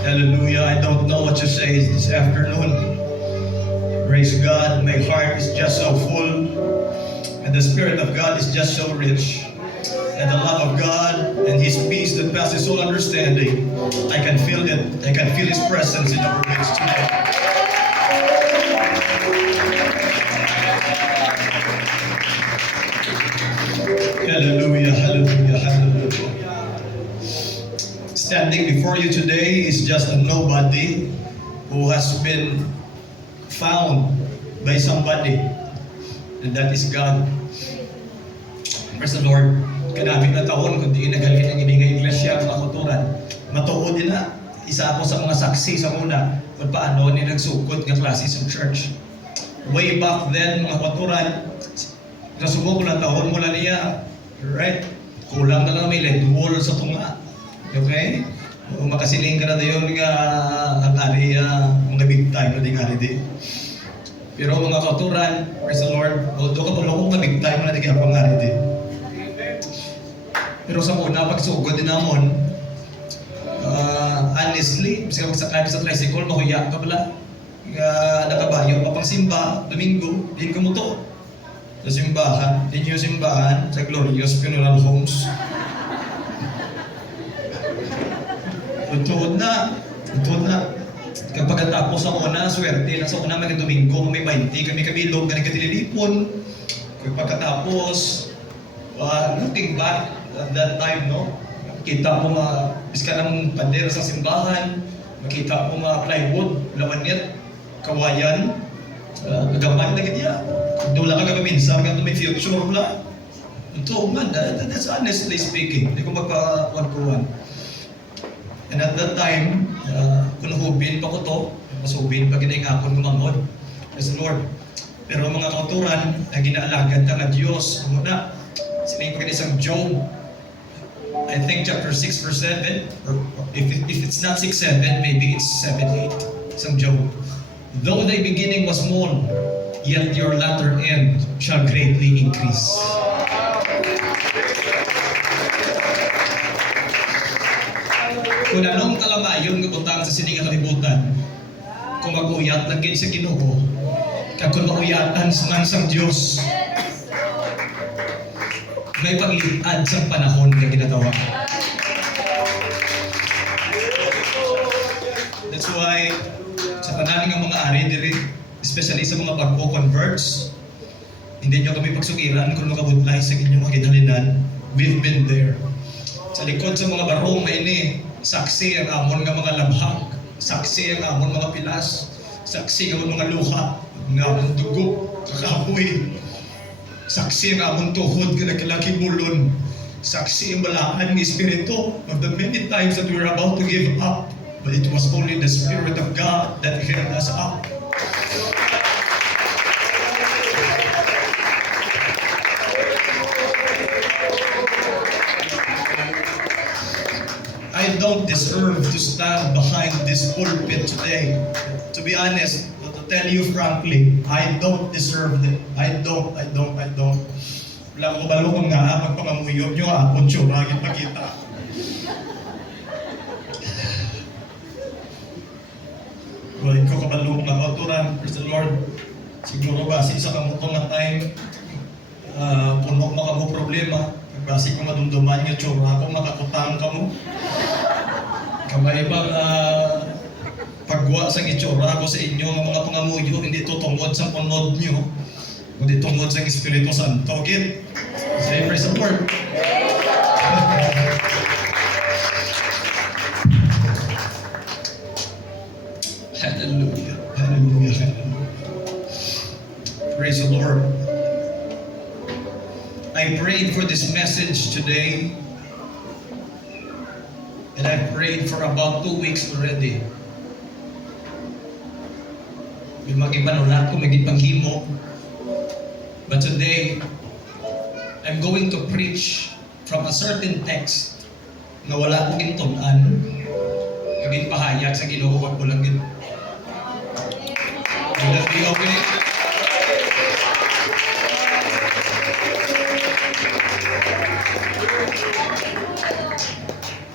Hallelujah. I don't know what to say this afternoon. Praise God. My heart is just so full. And the Spirit of God is just so rich. And the love of God and His peace that passes all understanding. I can feel it. I can feel His presence in our midst today. Hallelujah, hallelujah, hallelujah. Standing before you today is just a nobody who has been found by somebody, and that is God. Praise the Lord. Kanamit na taon, kundi nagalit ang iningay iglesia ang kakuturan. Matuod din na, isa ako sa mga saksi sa muna kung paano ni nagsukod ng klase sa church. Way back then, mga kakuturan, nasubo ko ng taon mula niya, right? Kulang na lang may lead wall sa tunga. Okay? Kung makasiling ka na dayon nga ang ari, mga big time na ding ari di. Pero mga kauturan, praise the Lord, although kapulong kong big time na ding ang ari di. Pero sa muna, pagsugod din namon, honestly, kasi kung sakay sa tricycle, makuya ka pala. Nakabayo, papang simba, Domingo, din ko mo to. Sa simbahan, din yung simbahan, sa Glorious Funeral Homes. Tutuod na. Kapag tapos sa una, swerte na sa una, mga Domingo, may 20, kami kabilog, ganun katililipon. Pagkatapos, looking back at that time, no? Makita mo biska ng pader sa simbahan, makita mo mga plywood, lamanit, kawayan, agaman na ganyan. Doon lang ka minsan, ka may future wala. Ito man, that's honestly speaking. Hindi ko magpakuan-kuan. And at that time, kunuhubin pa ko to, masubin pa ginayangakon ko mangod. Praise the Lord. Pero mga kauturan, na ginaalagad ka ng Diyos, muna, sinayin pa isang Job, I think chapter 6 verse 7, or if it's not 6-7, maybe it's 7-8, isang Job. Though thy beginning was small, yet your latter end shall greatly increase. Kung anong kalamayon ng utang sa siningang kalibutan, kung mag-uyat lagin sa Ginoo, kag kung mag-uyatan sa mansang Diyos, may paglipad sa panahon na ginagawa. That's why, sa panaling ng mga ari diri, especially sa mga pagko-converts, hindi nyo kami pagsukiran kung makabudlay sa inyong mga kinalinan. We've been there. Sa likod sa mga barong na ini, saksi ang amon nga mga labhag, saksi ang amon mga pilas, saksi ang amon mga luha, nga amon dugo, kakapoy, saksi ang amon tuhod nga nagkalaki bulon, saksi ang balaan ng Espiritu of the many times that we were about to give up, but it was only the Spirit of God that held us up. I don't deserve to stand behind this pulpit today. To be honest, to tell you frankly, I don't deserve it. I don't. Wala ko balo kung nga, magpangamuyog nyo akong tsura, ipakita. Wala ko kabalo kong kapaturan, praise the Lord. Siguro ba, sa kamutong na time, puno mga mo problema, basi ko madumduman yung tsura ko, makakutang ka mo. Kamay bang pagwa sa itsura ko sa inyo ng mga pangamuyo, hindi ito tungod sa punod nyo, kundi tungod sa Espiritu Santo. Git? Say praise the Lord. Hallelujah. Hallelujah. Hallelujah. Praise the Lord. I prayed for this message today, and I've prayed for about 2 weeks already. May magipanulat ko, may gipanghimo. But today, I'm going to preach from a certain text na wala ko gintunan, gagin pahayag sa Ginoo at walang gin. Will that be okay?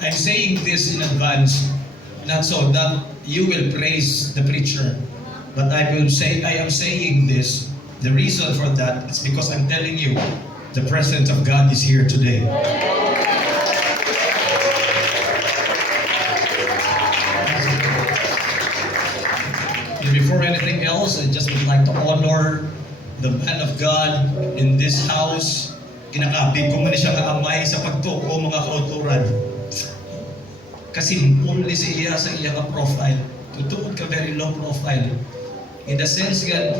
I'm saying this in advance not so that you will praise the preacher. But I am saying this. The reason for that is because I'm telling you, the presence of God is here today. And before anything else, I just would like to honor the man of God in this house. Kinakapig ko muna siya kaamay sa pagtuko mga kauturan. Kasi only siya sa iyang profile. Tutuod ka very low profile. In the sense nga,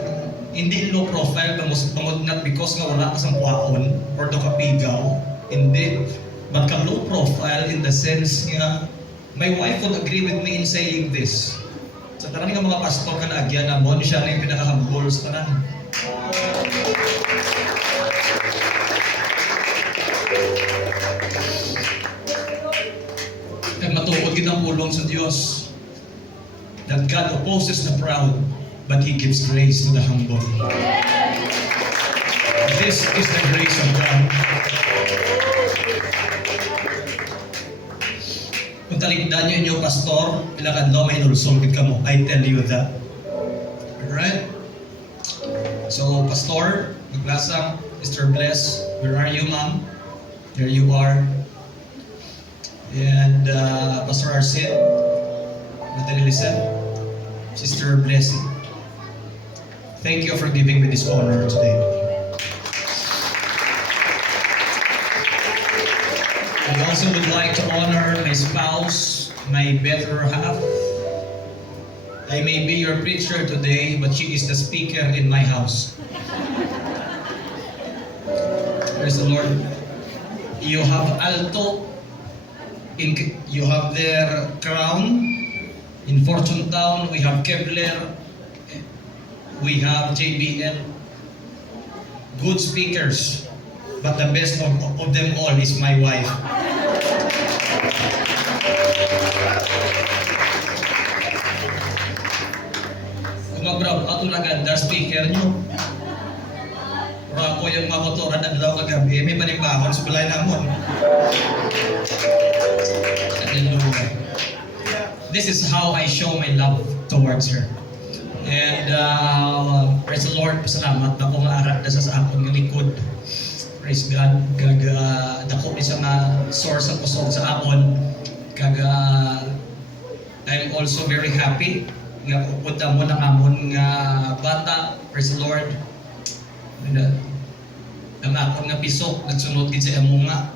hindi low profile, bangod not because nga wala ka sa kwaon or do ka pigaw. Hindi. But ka low profile in the sense nga, my wife would agree with me in saying this. Sa tanan nga mga pastor ka na agyan na mo, siya na yung pinakahambol sa tanan. Kag matuod kitang pulong sa Diyos that God opposes the proud, but He gives grace to the humble. This is the grace of God. Kung talikdan niyo inyo, pastor, ilakad daw may nulsong ka mo. I tell you that. Alright? So, pastor, maglasang, Mr. Bless, where are you, ma'am? There you are. And Pastor Arcel, Mother Listen, Sister Blessing. Thank you for giving me this honor today. I also would like to honor my spouse, my better half. I may be your preacher today, but she is the speaker in my house. Praise the Lord. You have alto, you have their crown. In Fortune Town, we have Kevlar, we have JBL. Good speakers, but the best of them all is my wife. Kung mag-brown out na ganda speaker nyo, ako yung mga motoran na daw kagabi, may panibakon sa balay namon. This is how I show my love towards her. And praise the Lord, pasalamat na kung arat na sa akong likod. Praise God. Kag dako ni sa source of kusog sa akon. Kag I'm also very happy nga pupunta mo ng amon nga bata. Praise the Lord. Ang akon nga pisok nagsunod gid sa amo nga.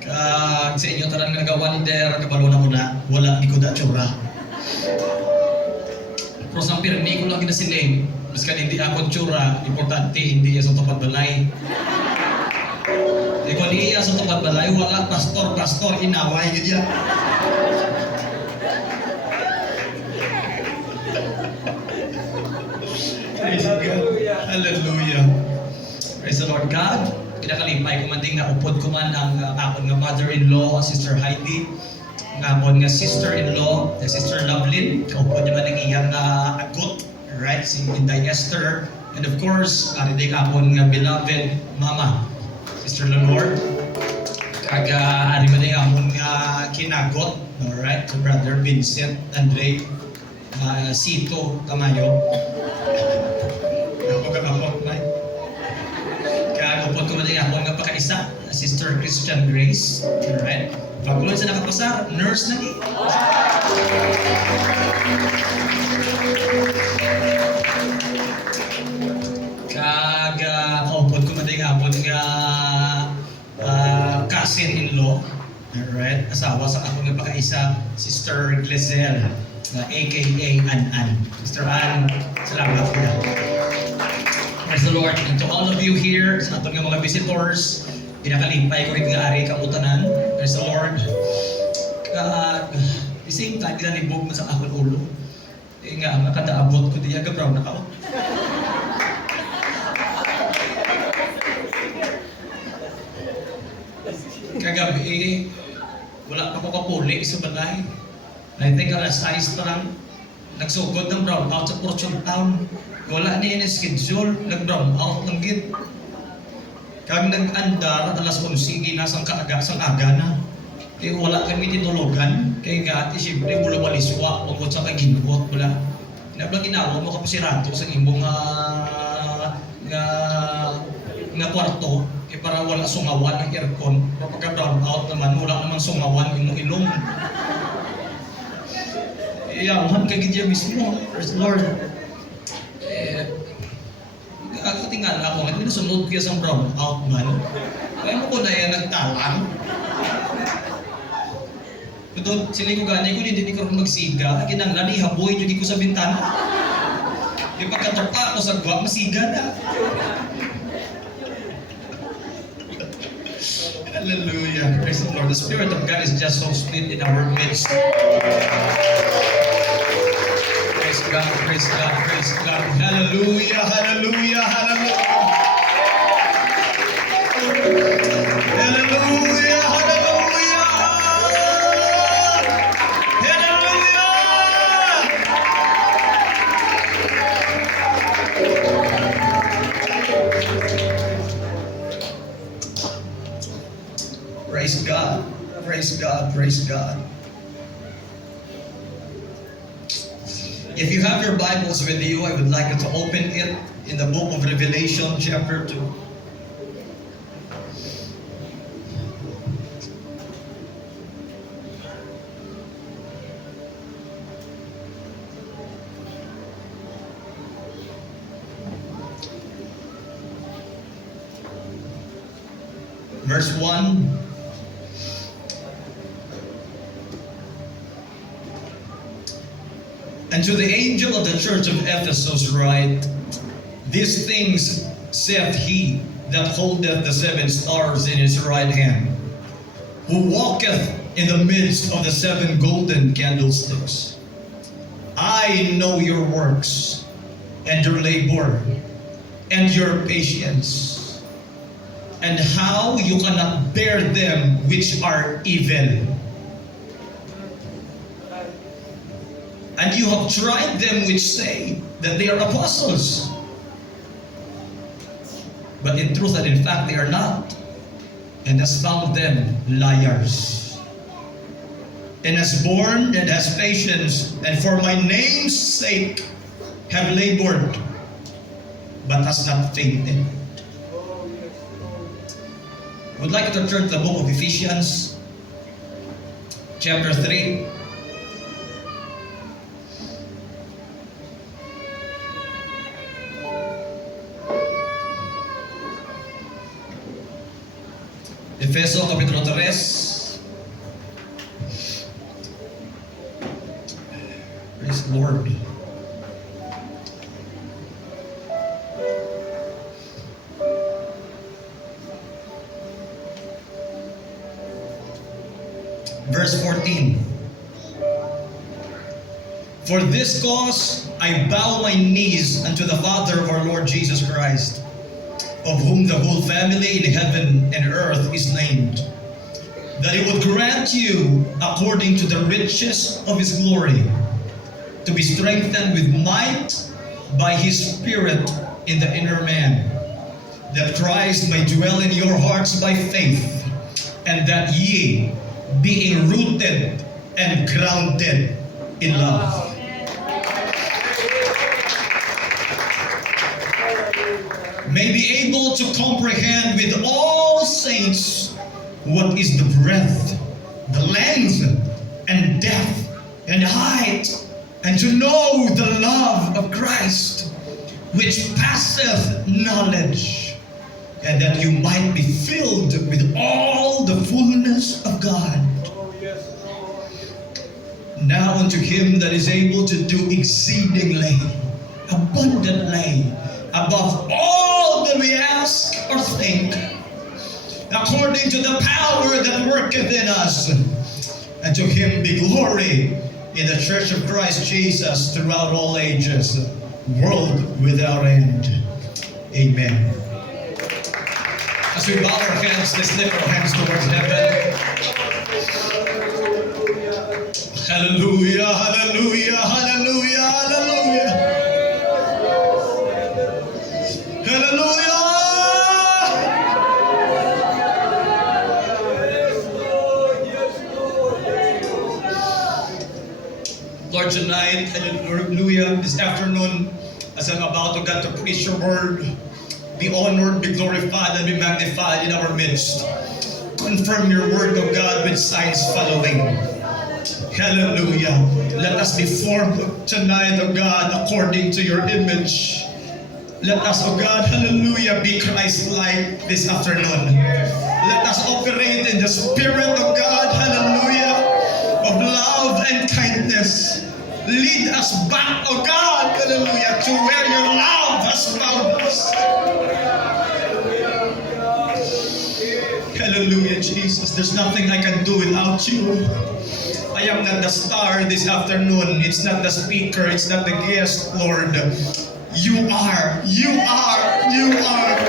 Kag sa inyo tanan nga nagawander kabalo na ko na wala ni ko da tsura. Pero sa pirmi ko lang ginasiling, maskan hindi ako tsura, importante hindi iya sa tupad balay. E kung iya sa tupad balay, wala pastor, inaway gid ya. Praise God. Hallelujah. Praise the Lord God. Kinakalimpay ko man din na upod ko man ang akon nga mother-in-law, Sister Heidi. Ang akon nga sister-in-law, Sister Lovelyn. Kaupod niya man ang iyang agot, right? Si Inday Esther. And of course, ari din akon nga beloved mama, Sister Lenore. Kaga ari man din akon nga kinagot, alright? So Brother Vincent Andre Sito Tamayo. Kapag may kapag ko madali ako nga pakaisa, Sister Christian Grace, alright? Pagulod sa nakapasar, nurse na ni. Kaupod ko madali hapon nga cousin-in-law, alright? Asawa sa ako nga pakaisa, Sister Glesel, aka An-An. Sister An, salamat po na. Praise the Lord. And to all of you here, sa ating mga visitors, pinakalimpay ko rin nga ari kamutanan. Praise the Lord. The same time, ginanibog mo sa akong ulo. Nga, makadaabot ko diya, gabraw na kao. Kagabi, wala pa ko kapuli sa balay. I think alas 6 lang, nagsugod ng brown out sa Fortune Town. Wala niya yung schedule, nag-brown out lang gid. Kag nag-andar, alas 11, ginasang aga na. wala kami tinulugan. Kaya nga, siyempre, wala maliswa, pagod sa kaginbot, wala. Nablang ginawa mo kapasirato sa imong nga kwarto, para wala sungawan ng aircon. Pero pagka brown out naman, wala namang sungawan imong ilong. Iyawan ka gidya mismo. Praise the Lord. Ako tingala ako, hindi nasunod kaya sa brown out man. Kaya mo ko na yan nagtalang. Ito, sila ko gani ko, hindi ko magsiga. Kinanglan, ihaboy yung ko sa bintana. Yung pagkatapa ako sa gwa, masiga na. Hallelujah. Praise the Lord. The Spirit of God is just so sweet in our midst. Praise God, praise God, praise God. Hallelujah, hallelujah, hallelujah. Hallelujah, hallelujah. Praise God, praise God, praise God. If you have your Bibles with you, I would like you to open it in the book of Revelation, chapter 2. Verse 1. And to the angel of the church of Ephesus write, These things saith he that holdeth the 7 stars in his right hand, who walketh in the midst of the 7 golden candlesticks. I know your works, and your labor, and your patience, and how you cannot bear them which are evil. And you have tried them which say that they are apostles, but in truth and in fact they are not, and has found them liars. And has borne and has patience, and for my name's sake have labored, but has not fainted. I would like you to turn to the book of Ephesians, chapter 3. Efeso kapitulo 3. Praise the Lord. Verse 14. For this cause I bow my knees unto the Father of our Lord Jesus Christ, of whom the whole family in heaven and earth is named, that he would grant you, according to the riches of his glory, to be strengthened with might by his Spirit in the inner man, that Christ may dwell in your hearts by faith, and that ye, being rooted and grounded in love, may be able to comprehend with all saints what is the breadth, the length, and depth, and height, and to know the love of Christ, which passeth knowledge, and that you might be filled with all the fullness of God. Now unto him that is able to do exceedingly, abundantly, above all that we ask or think, according to the power that worketh in us. And to him be glory in the church of Christ Jesus throughout all ages, world without end. Amen. As we bow our heads, let's lift our hands towards heaven. Hallelujah, hallelujah, hallelujah, hallelujah. Hallelujah! Lord, tonight, hallelujah, this afternoon, as I'm about to get to preach your word, be honored, be glorified, and be magnified in our midst. Confirm your word, O God, with signs following. Hallelujah. Let us be formed tonight, O God, according to your image. Let us, O God, hallelujah, be Christ-like this afternoon. Let us operate in the Spirit of God, hallelujah, of love and kindness. Lead us back, O God, hallelujah, to where your love has found us. Hallelujah, Jesus. There's nothing I can do without you. I am not the star this afternoon. It's not the speaker. It's not the guest, Lord. You are. You are. You are.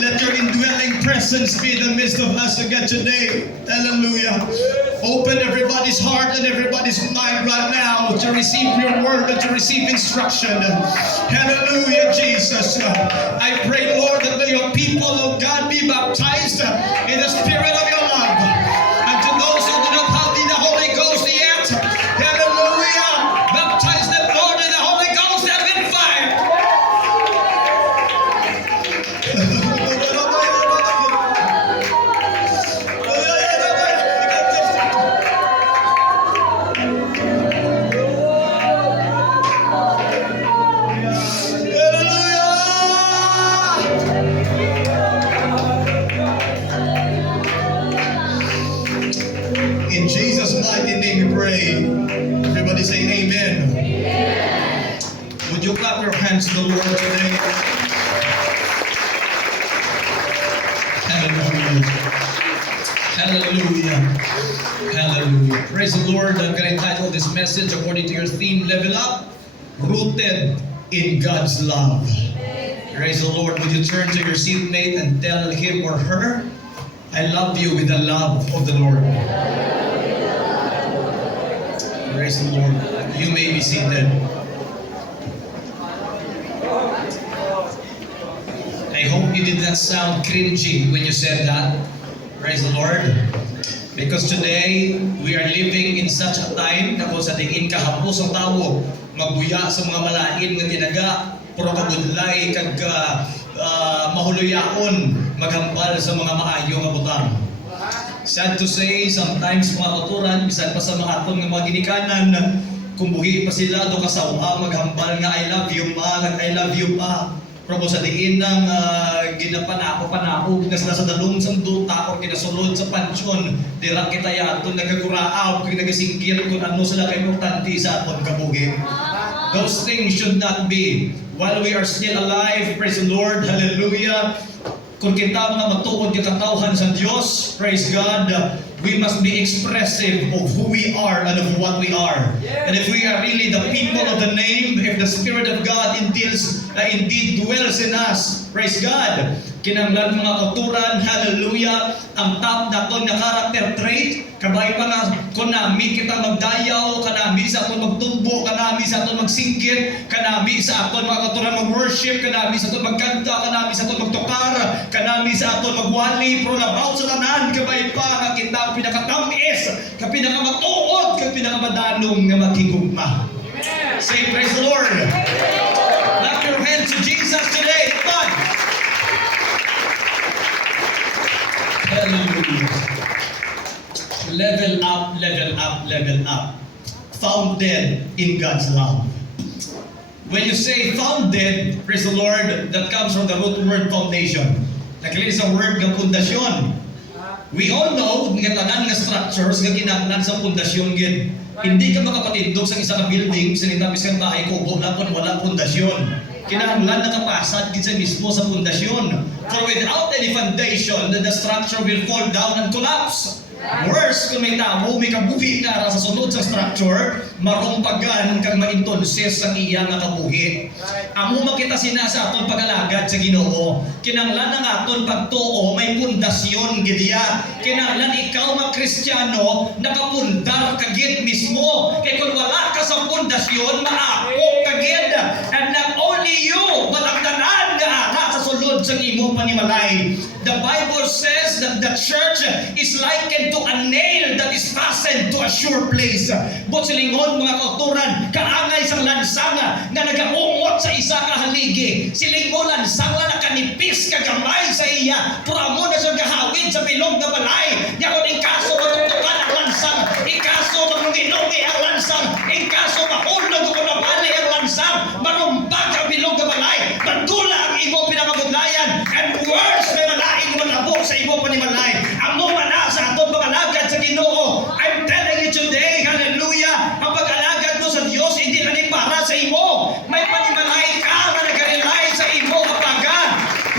Let your indwelling presence be in the midst of us again today. Hallelujah. Open everybody's heart and everybody's mind right now to receive your word and to receive instruction. Hallelujah, Jesus. I pray, Lord, that your people, oh God, be baptized in the Spirit of your love. And to those who do not have the Holy Ghost yet, hallelujah, baptize them, Lord, in the Holy Ghost and in fire. In Jesus' mighty name we pray. Everybody say amen. Amen. Would you clap your hands to the Lord today? Hallelujah. Hallelujah. Hallelujah. Praise the Lord. I'm going to entitle this message according to your theme, Level Up, Rooted in God's Love. Praise the Lord. Would you turn to your seatmate and tell him or her, I love you with the love of the Lord. Praise the Lord. You may be seated. I hope you did not sound cringy when you said that. Praise the Lord. Because today, we are living in such a time na kung sa tingin kahapos ang tao, magbuya sa mga malain nga tinaga, puro kabudlay, kag mahuluyaon, maghambal sa mga maayo nga butang. Sad to say, sometimes mga katuran, bisan pa sa mga aton nga mga ginikanan, kung buhi pa sila, do kasawa, maghambal nga I love you ma, I love you pa. Pero sa diin ng ginapanako, nas nasa dalong sa duta o kinasulod sa pansyon, dira kita yaton, nagaguraaw, kung nagasingkir kung ano sila kaimportanti sa aton kabuhi. Those things should not be. While we are still alive, praise the Lord, hallelujah. Kung kita mga matuod yung katauhan sa Diyos, praise God, we must be expressive of who we are and of what we are. And if we are really the people of the name, if the Spirit of God indeed dwells in us, praise God, kinanglan mga kauturan, hallelujah, ang top na ito na character trait, kabay pa na kunami kita magdayaw, kanami sa aton magtumbo, kanami sa aton magsingkit, kanami sa aton mga kauturan mag-worship, kanami sa aton magkanta, kanami sa aton magtukar, kanami sa aton magwali, pero labaw sa tanan, kabay pa na kita ang pinakatamis, ka pinakamatuod, ka pinakamadanong na maghigugma. Say praise the Lord. Clap your hands to Jesus today. Come on. Hallelujah. Level up, level up, level up. Founded in God's love. When you say founded, praise the Lord, that comes from the root word foundation. Nakilala sa word ng pundasyon. We all know nga tanan nga structures nga ginagnan sa pundasyon gid. Hindi ka makapatindog sa isang building sa nitapis kang tahay kubo na kung wala pundasyon. Kinahanglan nakapasad gid sa mismo sa pundasyon. For without any foundation, the structure will fall down and collapse. Worse, kung may tao, may kabuhi na sa sunod sa structure, marumpagan kang maintonses sa iya nga kabuhi. Amo makita sina sa aton pag-alagad sa Ginoo. Kinahanglan ang aton pagtuo may pundasyon gidya. Kinahanglan ikaw mga Kristiyano nakapundar ka gid mismo. Kay kung wala ka sa pundasyon, maapok ka gid. And not only you, but ang tanan nga ara sa sulod sa imong panimalay. The Bible says that the church is likened to a nail that is fastened fastened to a sure place. But silingon mga kauturan, kaangay sang lansanga nga nagaungot sa isa ka haligi. Silingon lansanga na kanipis kagamay sa iya. Puramo na siya gahawid sa bilog na balay. Yakon ikaso matutukan ang lansang, ikaso manunginungi ang lansang, ikaso mahulog ko na bali ang lansang, marumbag ang bilog na balay, mandula ang imo pinakabudlayan, and worse may malaing malabok sa imo panimalay. Amo mana sa atong pangalagad sa Ginoo. I'm telling you today, hallelujah, ang pag-alagad mo sa Dios hindi na para sa imo. May panimalay ka na nag-rely sa imo kapagan.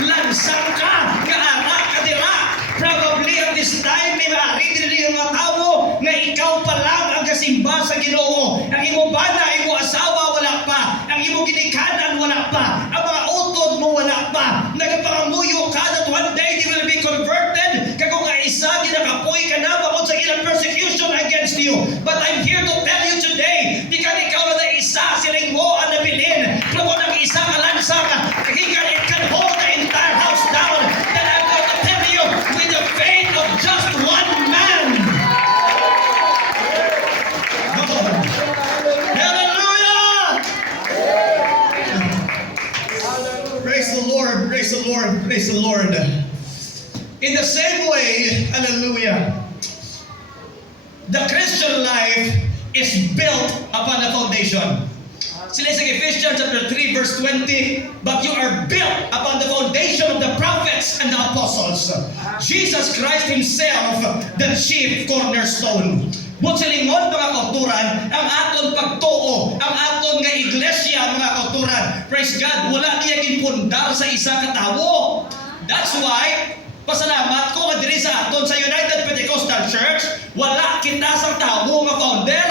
Lansang ka, kaanak ka dira. Probably at this time may maaari din yung mga tao na ikaw pa lang ang kasimba sa Ginoo. Ang imo bana, imo asawa wala pa. Ang imo ginikanan wala pa. Ang mga utod mo wala pa. Nagapangamuyo ka that one day they will be converted. Kung isa ginakapoy ka na bakit sa ilang persecution against you. But I'm here to tell you today, di ka ikaw na isa siling mo ang nabilin. Pero kung ang isa ka lansang, it can hold the entire house down. Then I'm going to tell you, with the faith of just one man. Hallelujah! Praise the Lord, praise the Lord, praise the Lord. In the same way, hallelujah, the Christian life is built upon a foundation. Sila sa Ephesians chapter 3 verse 20, but you are built upon the foundation of the prophets and the apostles. Jesus Christ Himself, the chief cornerstone. But sa lingon mga kauturan, ang aton pagtuo, ang aton nga iglesia mga kauturan, praise God, wala niya ginpundar sa isa ka tawo. That's why, pasalamat ko nga diri sa aton sa United Pentecostal Church, wala kita sa tawo nga founder.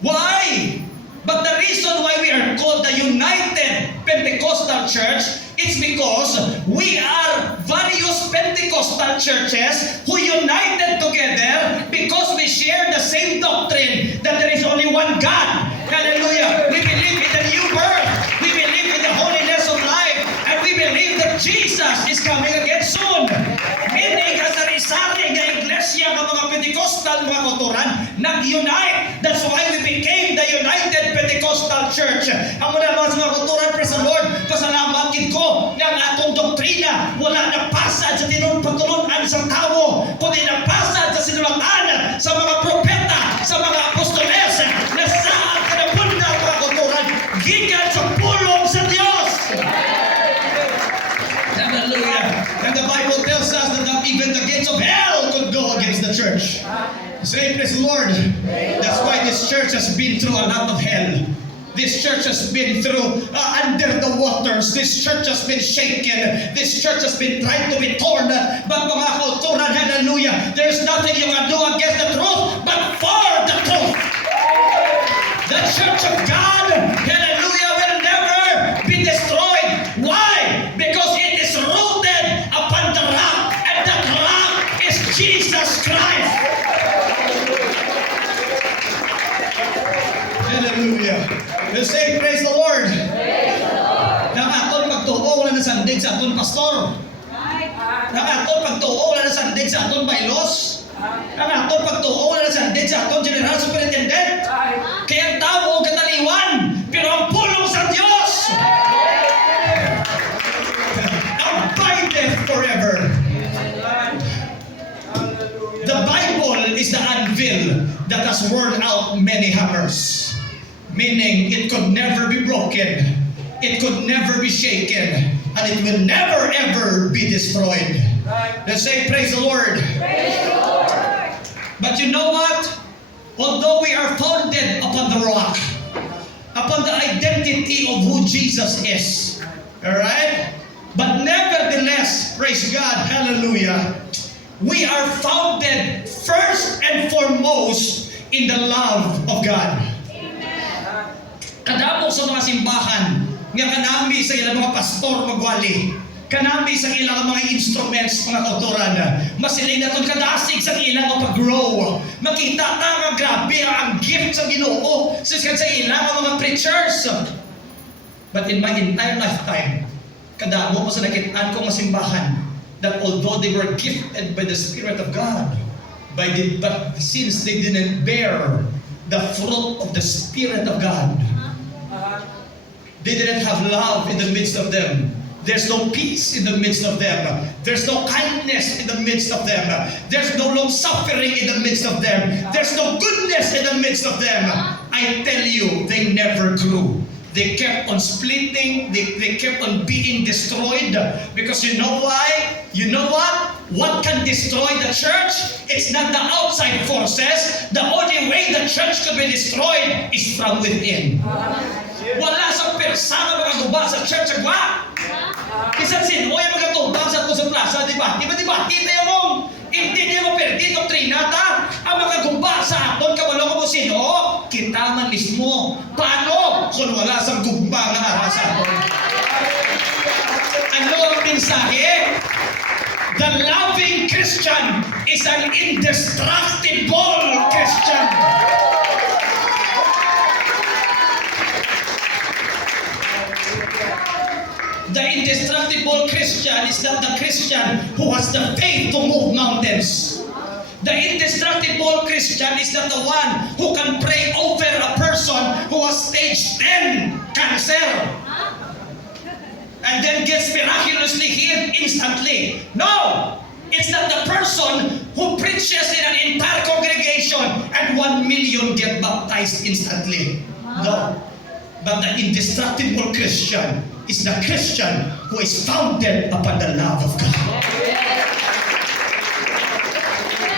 Why? But the reason why we are called the United Pentecostal Church, it's because we are various Pentecostal churches who united together because we share the same doctrine that there is only one God. Hallelujah. We believe in the new birth. We believe in the holiness of life. And we believe that Jesus is coming again soon. Hindi ka sari-sari nga iglesia ng mga Pentecostal mga kauturan nag-unite. That's why we became the United Pentecostal Church. Ang muna mga kauturan, praise the Lord, pasalamatin ko ng atong doktrina wala na pasad sa pagtulunan sa tao, kundi na pasad sa sinulatan sa mga propeta, sa mga apostoles na saan ka na punta mga kauturan gikan sa pulong sa Diyos. Hallelujah. And the Bible tells us that not even the gates of hell could go against the church. Say, praise the Lord. That's why this church has been through a lot of hell. This church has been through under the waters. This church has been shaken. This church has been tried to be torn. But mga kauturan, hallelujah, there's nothing you can do against the truth, but for the truth. The church of God, hallelujah, will never be destroyed. Why? Because it is rooted upon the rock, and that rock is Jesus Christ. Hallelujah. We'll say, praise the Lord. Nang aton pagtuo wala na sandig sa aton pastor. Nang aton pagtuo wala na sandig sa aton bailos. Nang aton pagtuo wala na sandig sa aton general superintendent. Kaya ang tao kataliwan, pero ang pulong sa Diyos abideth forever. The Bible is the anvil that has worn out many hammers. Meaning, it could never be broken, it could never be shaken, and it will never ever be destroyed. Let's say, praise the Lord. Praise the Lord. But you know what? Although we are founded upon the rock, upon the identity of who Jesus is, alright? But nevertheless, praise God, hallelujah, we are founded first and foremost in the love of God. Kadamo sa mga simbahan nga kanami sa ilang mga pastor magwali, kanami sa ilang mga instruments mga kauturan, masiling na itong kadasig sa ilang mga pag-grow. Makita na nga grabe ang gift sa Ginoo sa ilang mga preachers. But in my entire lifetime, kadamo ko sa nakitaan kong simbahan that although they were gifted by the Spirit of God, but since they didn't bear the fruit of the Spirit of God, they didn't have love in the midst of them. There's no peace in the midst of them. There's no kindness in the midst of them. There's no long suffering in the midst of them. There's no goodness in the midst of them. I tell you, they never grew. They kept on splitting. They kept on being destroyed. Because you know why? You know what? What can destroy the church? It's not the outside forces. The only way the church can be destroyed is from within. Wala sa persona magaguba sa church agwa. Kisan sino ay magatubang sa kusang plaza, di ba? Di ba? Kita mo, hindi niya maperdi doktrina ta. Ang magagumba sa aton, kabalo ko sino, kita man mismo. Paano kung wala sa gumba ng aras sa aton? Ano ang mensahe? The loving Christian is an indestructible Christian. The indestructible Christian is not the Christian who has the faith to move mountains. The indestructible Christian is not the one who can pray over a person who has stage 10 cancer and then gets miraculously healed instantly. No! It's not the person who preaches in an entire congregation and 1 million get baptized instantly. No. But the indestructible Christian is the Christian who is founded upon the love of God.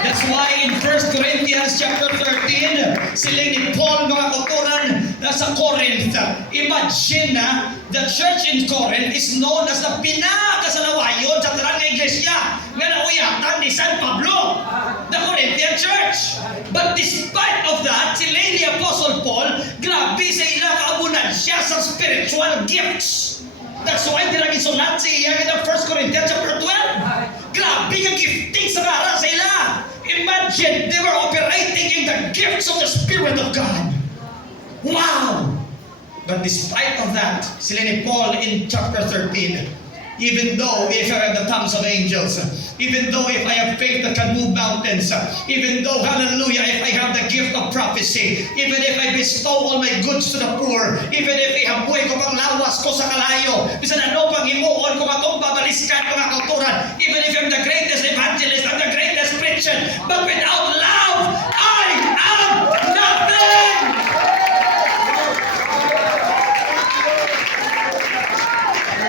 That's why in 1 Corinthians chapter 13, sila ni Paul mga kauturan sa Corinth. Imagine na, the church in Corinth is known as the pinakasalawayon sa tarang na iglesia nga nauyatan ni San Pablo, the Corinthian church. But despite of that, sila ni Apostle Paul, grabe sa ilang kaabunansya sa spiritual gifts. That's why dirang isulat siya in 1 Corinthians chapter 12. Grabe ang gifting sa para sa ila. Imagine, they were operating in the gifts of the Spirit of God. Wow! But despite of that, sila ni Paul in chapter 13, even though if I have the tongues of angels, even though if I have faith that can move mountains, even though, hallelujah, if I have the gift of prophecy, even if I bestow all my goods to the poor, even if I have buhay ko pang lawas ko sa kalayo, bisan ano pang himuon ko katong babaliskan ko nga kauturan, even if I'm the greatest evangelist, I'm the greatest preacher, but without love, I am nothing!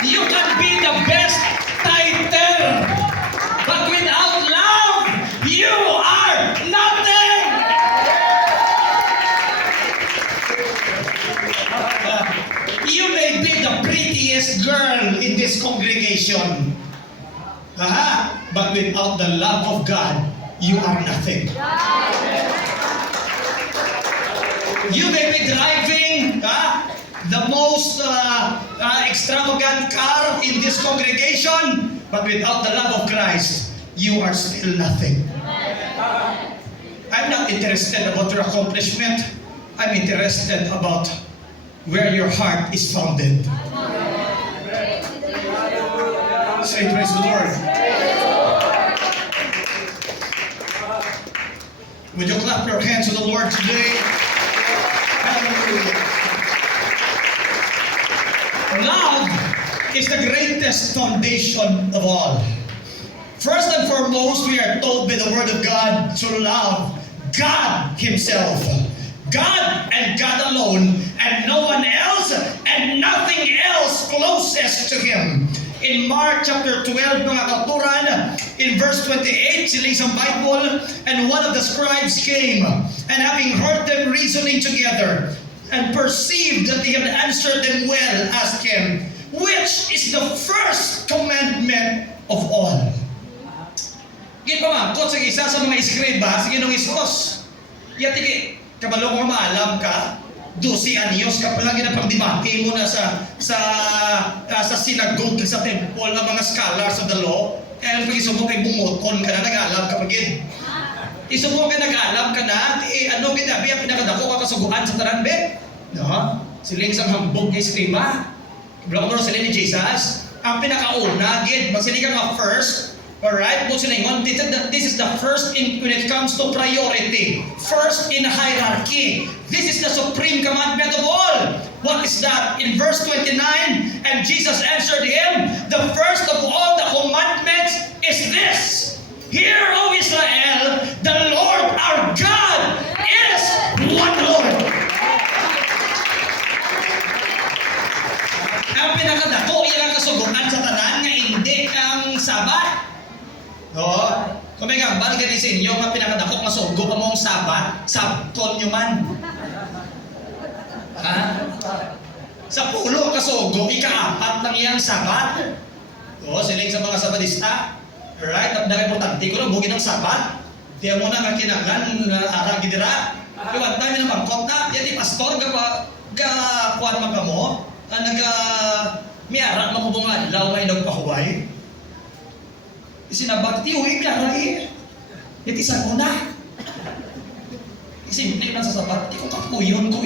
You can be the best tither, but without love, you are nothing. You may be the prettiest girl in this congregation, but without the love of God, you are nothing. You may be driving the most extravagant car in this congregation, but without the love of Christ, you are still nothing. I'm not interested about your accomplishment. I'm interested about where your heart is founded. Say praise the Lord. Would you clap your hands to the Lord today? Hallelujah. Love is the greatest foundation of all. First and foremost, we are told by the Word of God to love God Himself. God and God alone, and no one else, and nothing else closest to Him. In Mark chapter 12, mga kauturan, in verse 28, siling sa Bible, and one of the scribes came, and having heard them reasoning together, and perceived that they had answered them well, asked him, which is the first commandment of all? Gipamangkot sa isa sa mga iskriba, sa Ginoong Hesus. Yati, kabalo ko maalam ka, 12 anyos ka pala ginapagdebate mo na sa synagogue, sa temple ng mga scholars of the law. Kaya pag isumong kay bungoton ka na, nag-alam ka pagin. Isumong ka nag-alam ka na, ano ginabi ang pinakadako ka kasuguan sa taranbe? No? Sila isang hambog kay skriba. Kabalo ko sila ni Jesus. Ang pinakauna, gid, magsili ka nga first, Alright? This is the first when it comes to priority. First in hierarchy. This is the supreme commandment of all. What is that? In verse 29, and Jesus answered him, the first of all the commandments is this. Hear, O Israel, the Lord our God is one Lord. Ang pinakadako, ilang kasuguan sa tanan nga hindi ang Sabat. No? Kung may gambal gani sa inyo, nga pinakadako nga sugo pa mong Sabat, sabton nyo man. Ha? Sa pulo kasugo, ikaapat lang iyang Sabat. O, siling sa mga Sabadista. Alright? At importante ko lang, bugin ang Sabat. Diyan mo na makinangan, arang gidira. Iwan tayo na bangkot na, yan di pastor, kuwan man ka mo, miara makubong adlaw may nagpahuway. Sinabat, uwi ka na Iti sa una. Simple man sa sabat, di ko kapuyon ko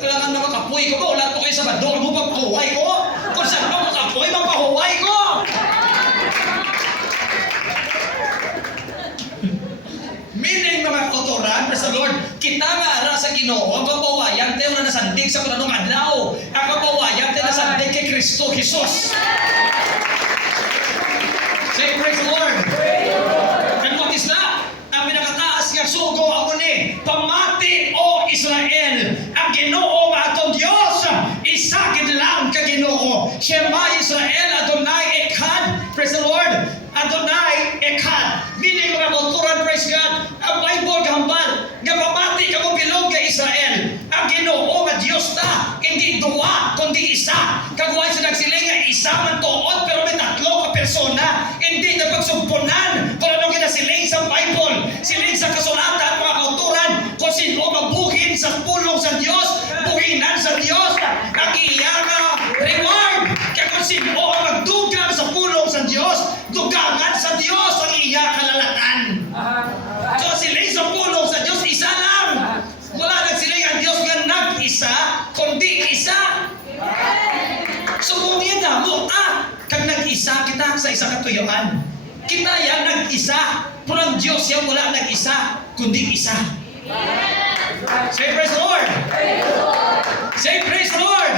Kailangan makakapuy ko ba? Wala ko kayo sa badong mo papahuway ko. Kung saan pa makapuy, mapahuway ko. Meaning mga kauturan, praise the Lord, kita nga ara sa Ginoo, ang kapawayan tayo na nasandig sa kunanong adlaw. Ang kapawayan tayo nasandig kay Kristo Jesus. Say, praise the Lord. And what is that? Ang pinakataas nga sugo ako ni, pamati o Israel, ang Ginoo nga atong Diyos, isakid lang ka Ginoo. Shema Israel, Adonai Echad. Praise the Lord. Adonai Echad. Meaning mga kauturan, praise God, ang Bible gambal, nga pamati ka mo bilog ka Israel. Ang Ginoo nga Diyos ta, hindi duwa, kundi isa. Kagawin sa nagsiling nga isa man tuod, pero may tatlo ka persona. Hindi na pagsumpunan kung anong ginasiling sa Bible. Siling sa kasulatan, mga kauturan, kung sino mabuhin sa pulong sa Diyos, buhinan sa Diyos, ang iya nga reward. Kaya kung sino ang magdugang sa pulong sa Diyos, dugangan sa Diyos ang iya kalalatan. So siling sa pulong sa Diyos, isa lang. Wala nagsiling ang Diyos nga nag-isa, kundi isa. Subungin na mo, kag nag-isa kita sa isang katuyuan. Kita yan nag-isa, pero ang Diyos yan wala nag-isa, kundi isa. Say praise the Lord. Say praise the Lord.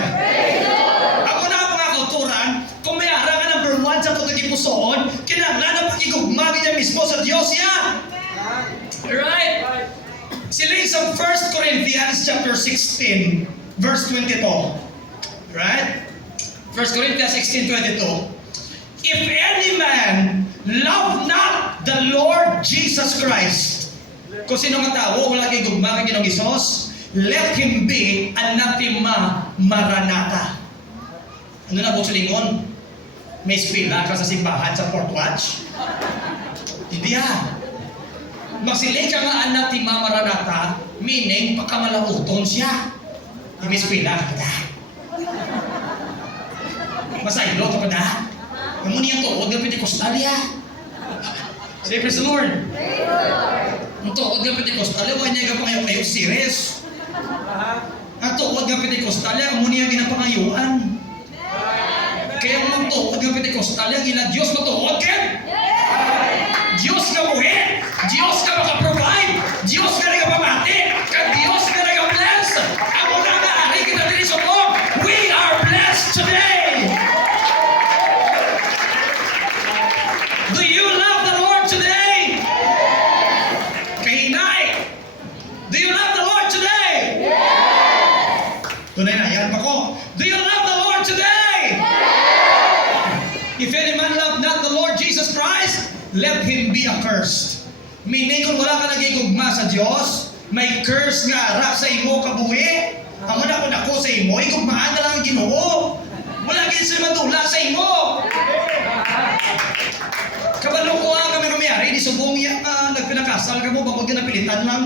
Ako na mga kauturan, kung may ara ka number 1 sa pagkatipusoon, kinanglan ang pag-igugma niya mismo sa Diyos yan. Right? Siling sa 1 Corinthians chapter 16, verse 22. Right? 1 Corinthians 16:22. If any man love not the Lord Jesus Christ, kung sino nga tao, wala kay gugma kay Ginoong Hesus, let him be anathema maranatha. Ano na po sa lingon? May spila ka sa simbahan sa Fort Watch? Hindi Magsiling ka nga anathema maranatha, meaning pagkamalauton siya. May spila kita. Masaylo ka pa na? Yung muna yung tuod ng Pentecostalya. Say, praise the Lord. Ang tuod ng Pentecostalya, wala niya kapangayon kayo serious. Ang tuod ng Pentecostalya, ang muna yung ginapangayuan. Kaya ang tuod ng Pentecostalya, gila Diyos na tuod ka? Diyos ka buhi! Diyos ka makaprovide! Diyos ka nagpamati! Diyos ka nag-bless! Ang muna nga, ari kita din sa mo, we are blessed today! Do you love the Lord today? Yes. Kahinay. Do you love the Lord today? Yes. Tunay na, yan pa ko. Do you love the Lord today? Yes. If any man love not the Lord Jesus Christ, let him be accursed. Meaning kung wala ka nagigugma sa Diyos, may curse nga harap sa imo kabuhi. Ang wala ko na ko sa imo, igugmaan na lang ang Ginoo. Wala gin sa madula sa imo. Kabalo ko kami kumayari, di subong yan nagpinakasal ka mo, bakod ka napilitan lang.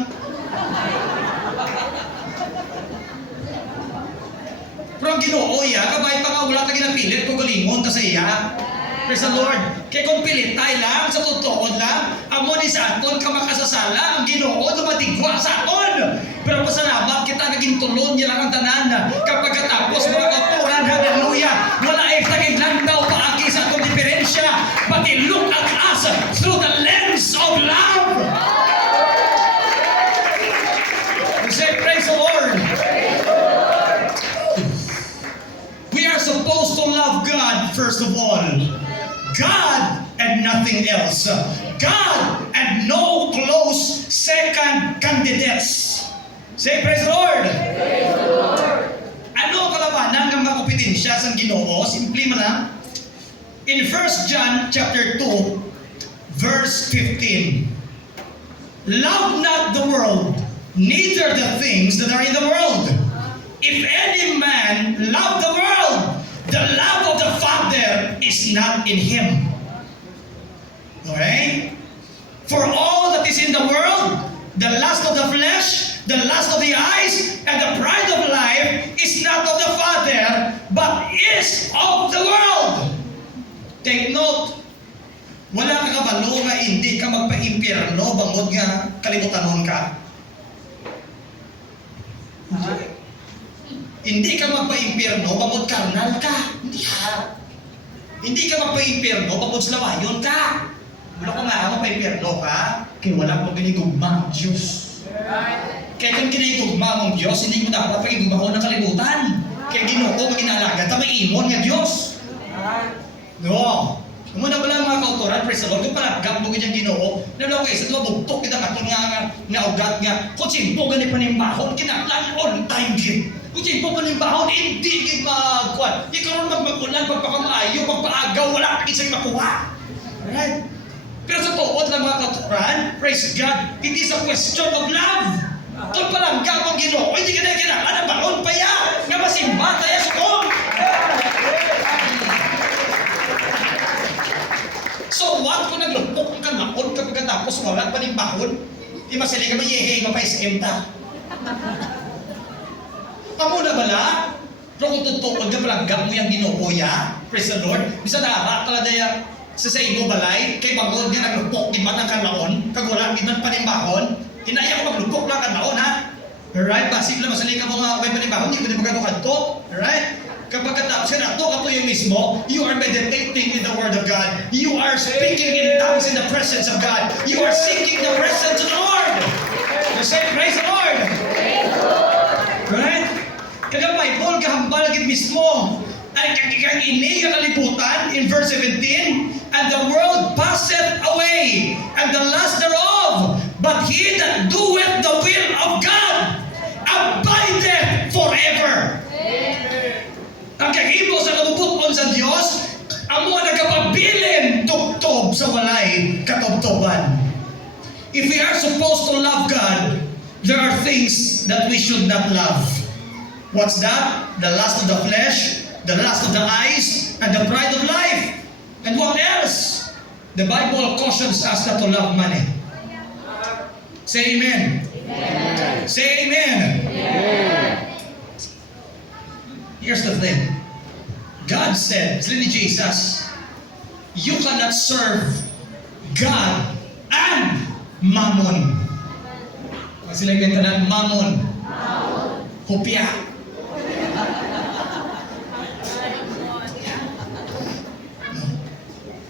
Pero ang Ginoo kabay pa nga wala ka ginapilit kung galingon ka sa iya. Praise the Lord. Kaya kung pilitay lang, sa totoo lang, amo ni sa aton ka makasasala, ang Ginoo dumatigwa sa aton. Pero pasalamat kita naging tulon niya lang ang tanan. Kapag katapos mga kauturan, hallelujah, wala ay tagiglang daw paagi sa atong diferensya, but He look at us through the lens of love. Say, praise the Lord. We are supposed to love God first of all. God and nothing else. God and no close second candidates. Say, praise the Lord. Praise the Lord. Ano kalabanan ng mga kompetensya sa Ginoo? Simple man lang. In 1 John chapter 2, verse 15. Love not the world, neither the things that are in the world. If any man love the world, the love of the Father is not in him. Okay? For all that is in the world, the lust of the flesh, the lust of the eyes, and the pride of life is not of the Father, but is of the world. Take note, wala ka kabalo nga hindi ka magpa-impyerno bangod nga kalibutanon ka. Hindi ka magpa-impyerno bangod karnal ka. Hindi ka. Hindi ka magpa-impyerno bangod slawayon ka. Wala ko nga magpa-impyerno ka, kaya wala mo ginigugma ang Diyos. Kaya kung ginigugma mong Diyos, hindi mo dapat pagigugma ko ng kalibutan. Kaya Ginoo ko maginalaga, ta may imon nga Diyos. No. Muna ba lang mga kautoran, praise the Lord, kung palagam mo ganyang Ginoo, nalaw kayo sa mabugtok kita katon nga ugat nga, kung simpo gani panimbahon, kinaklan on time gid. Kung simpo panimbahon, hindi gid magkuhan. Di karon magmagulan, pagpakamaayo, pagpaagaw, wala kagid sa'yo makuha. Alright? Pero sa tuod ng mga kautoran, praise God, it is a question of love. Kung palagam mo Ginoo, hindi ka na kinaklan, ang balon pa yan, nga masimba tayo sa kong. So what kung naglupok ka ngaon kapag tapos wala pa ning bahon? Di masali ka mayehe ka pa SM ta. Amo na bala? Pero kung tutuod ka palagam mo yung Ginoo ya, praise the Lord. Bisa na kala daya sa imo balay kay bagod nga naglupok di man ang kanaon, kag wala di man pa ning bahon. Hinaya ko maglupok lang kanaon ha. Alright, basig lang masali ka mo nga may panibahon, di ko din magkadto. Alright? Kapag katapos ka na, ito yung mismo, you are meditating in the Word of God. You are speaking in tongues in the presence of God. You are seeking the presence of the Lord. You say, praise the Lord. Praise the Lord. Right? Kaya Bible, kahambal agad mismo. Ay kakikang ini ang kalibutan in verse 17, and the world passeth away, and the lust thereof, but he that doeth the will of God abideth forever. Ang kahimo sa kabubuton sa Diyos, ang mga nagkapabilin tugtob sa walay katubtoban. If we are supposed to love God, there are things that we should not love. What's that? The lust of the flesh, the lust of the eyes, and the pride of life. And what else? The Bible cautions us not to love money. Say amen. Amen. Say amen. Amen. Here's the thing. God said, it's really Jesus, you cannot serve God and Mammon. Kasi lang yung tanan, Mammon. Hopya.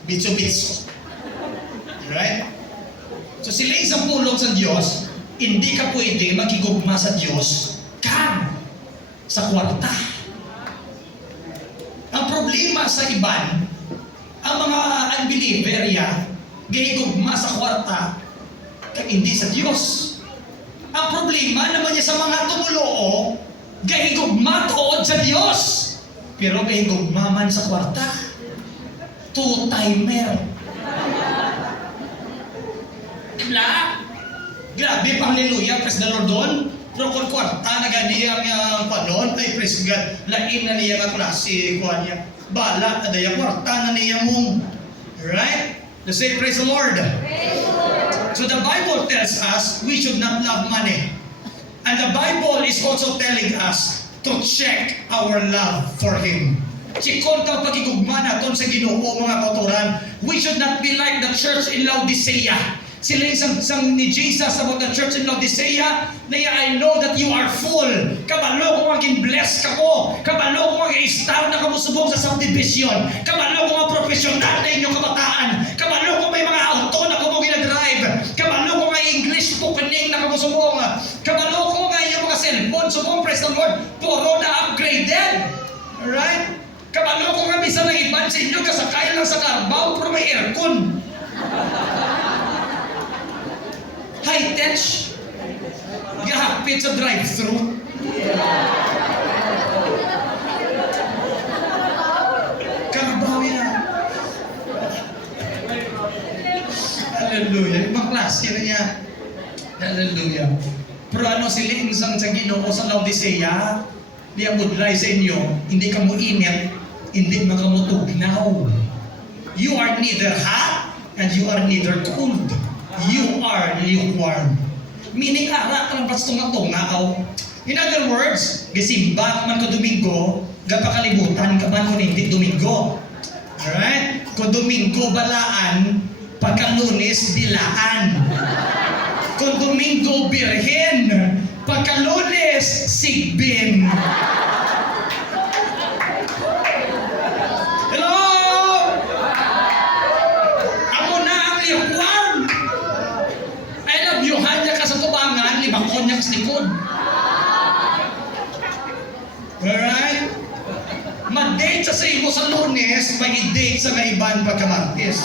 Bitso-bitso. Alright? So sila isang pulong sa Diyos, hindi ka pwede magigugma sa Diyos kag sa kwarta. Ang problema sa iban, ang mga unbeliever ya, gahigugma sa kwarta, kag hindi sa Diyos. Ang problema naman niya sa mga tumuloo, gahigugma tuod sa Diyos, pero gahigugma man sa kwarta. Two-timer. Grabe, hallelujah, praise the Lord doon. Pero kung kwarta na ganiyang panon, ay praise God, lain na niya nga klase, kuha niya. Bala na niya, kwarta na niya mong. Right? Let's say, praise the Lord. Praise the Lord. So the Bible tells us we should not love money. And the Bible is also telling us to check our love for Him. Sikon ka pagigugma naton sa Ginoo mga kauturan. We should not be like the church in Laodicea. Sila isang ni Jesus about the church in Laodicea, na I know that you are full. Kabalo ko maging blessed ka mo. Kabalo ko maging star na kamusubong sa subdivision. Kabalo ko mga professional na inyong kabataan. Kabalo ko may mga auto na kumong gina-drive. Kabalo ko mga English pukaning na kamusubong. Kabalo ko nga inyong mga cellphone. Subong, praise the Lord, puro na upgraded. Alright? Kabalo ko nga bisa ng iban sa inyo kasakay lang sa Carabao pero may aircon. High-tech. Gahapit sa drive-thru. Carabao yan. Hallelujah. Ibang klase na niya. Hallelujah. Pero ano sila insang sa Ginoo sa Laodicea, diya budlay sa inyo, hindi ka mo init, hindi ka mo tugnaw. You are neither hot and you are neither cold. You are lukewarm. Meaning, ara ka ng tunga-tunga. In other words, gisimba man ko Domingo, gapakalibutan ka man ko hindi Domingo. Alright? Kung Domingo balaan, pagka Lunes dilaan. Kung Domingo birhen, pagka Lunes sigbin. Hello? Ako na ang lukewarm. I love you, hanya ka sa tubangan, libakon niya sa likod. Alright? Mag-date sa imo sa Lunes, mag-date sa maiban pagka-Martes.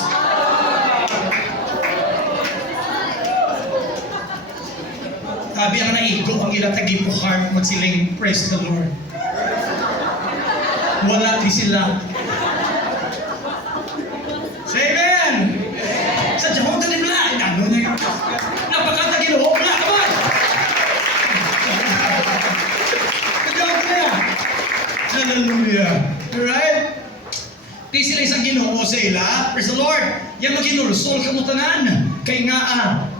Sabi ang naigo ang ilatagin po heart, magsiling, praise the Lord. Wala di sila. Say amen! Sa Diyahong talibla, ano niya? Napakatagin ho, wala naman! Kagawag na yan! Hallelujah! Alright? Di sila isang Ginoo sa ila, praise the Lord! Yan maginulsol kamutanan. Kay nga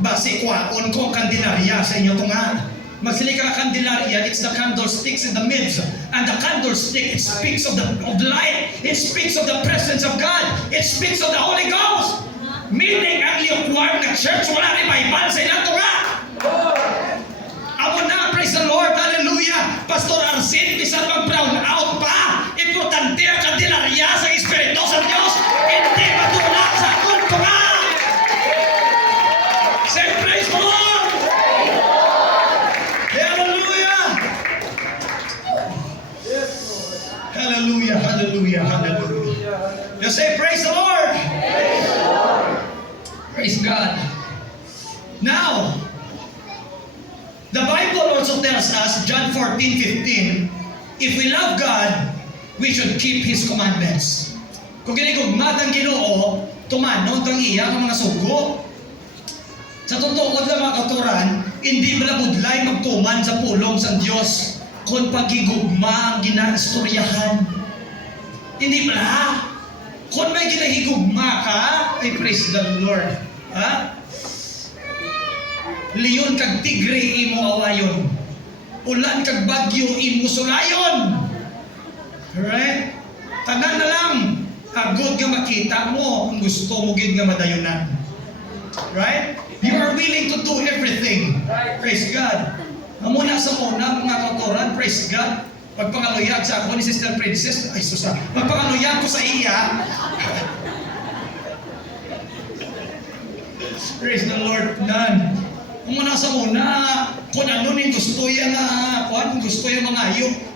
base kwaon ko ang kandilarya sa inyo tunga. Magsili ka ng kandilarya, it's the candlesticks in the midst. And the candlestick, it speaks of the light. It speaks of the presence of God. It speaks of the Holy Ghost. Meaning, ang lukewarm na church, wala rin maibal sa ilang tunga. Amo na, praise the Lord, hallelujah. Pastor Arsin, bisan mag-brown out pa. Importante ang kandilarya sa Espiritu sa Diyos. Hindi matulak sa akong tunga. Say praise the Lord! Hallelujah! Hallelujah, hallelujah, hallelujah. You say praise the Lord! Praise God. Now, the Bible also tells us, John 14:15, if we love God, we should keep His commandments. Kung ginigugmat ang Ginoo, tumanod ang iyang mga sugo. Sa totoo lang mga kauturan, hindi malabudlay magtuman sa pulong sa Diyos kung pagigugma ang ginaistoryahan. Hindi pala. Kung may ginahigugma ka, ay praise the Lord. Ha? Leon kag tigre imo awayon. Ulan kag bagyo imo sulayon. Alright? Tanan na lang. Agod nga makita mo, ang gusto mo gid nga madayunan. Right? You are willing to do everything. Praise God. Muna sa una, mga kauturan, praise God. Pagpangaluyag sa ako ni Sister Princess, ay susa. Pagpangaluyag ko sa iya, praise the Lord, none. Muna sa una, kung ano ni gusto yung gusto yung mga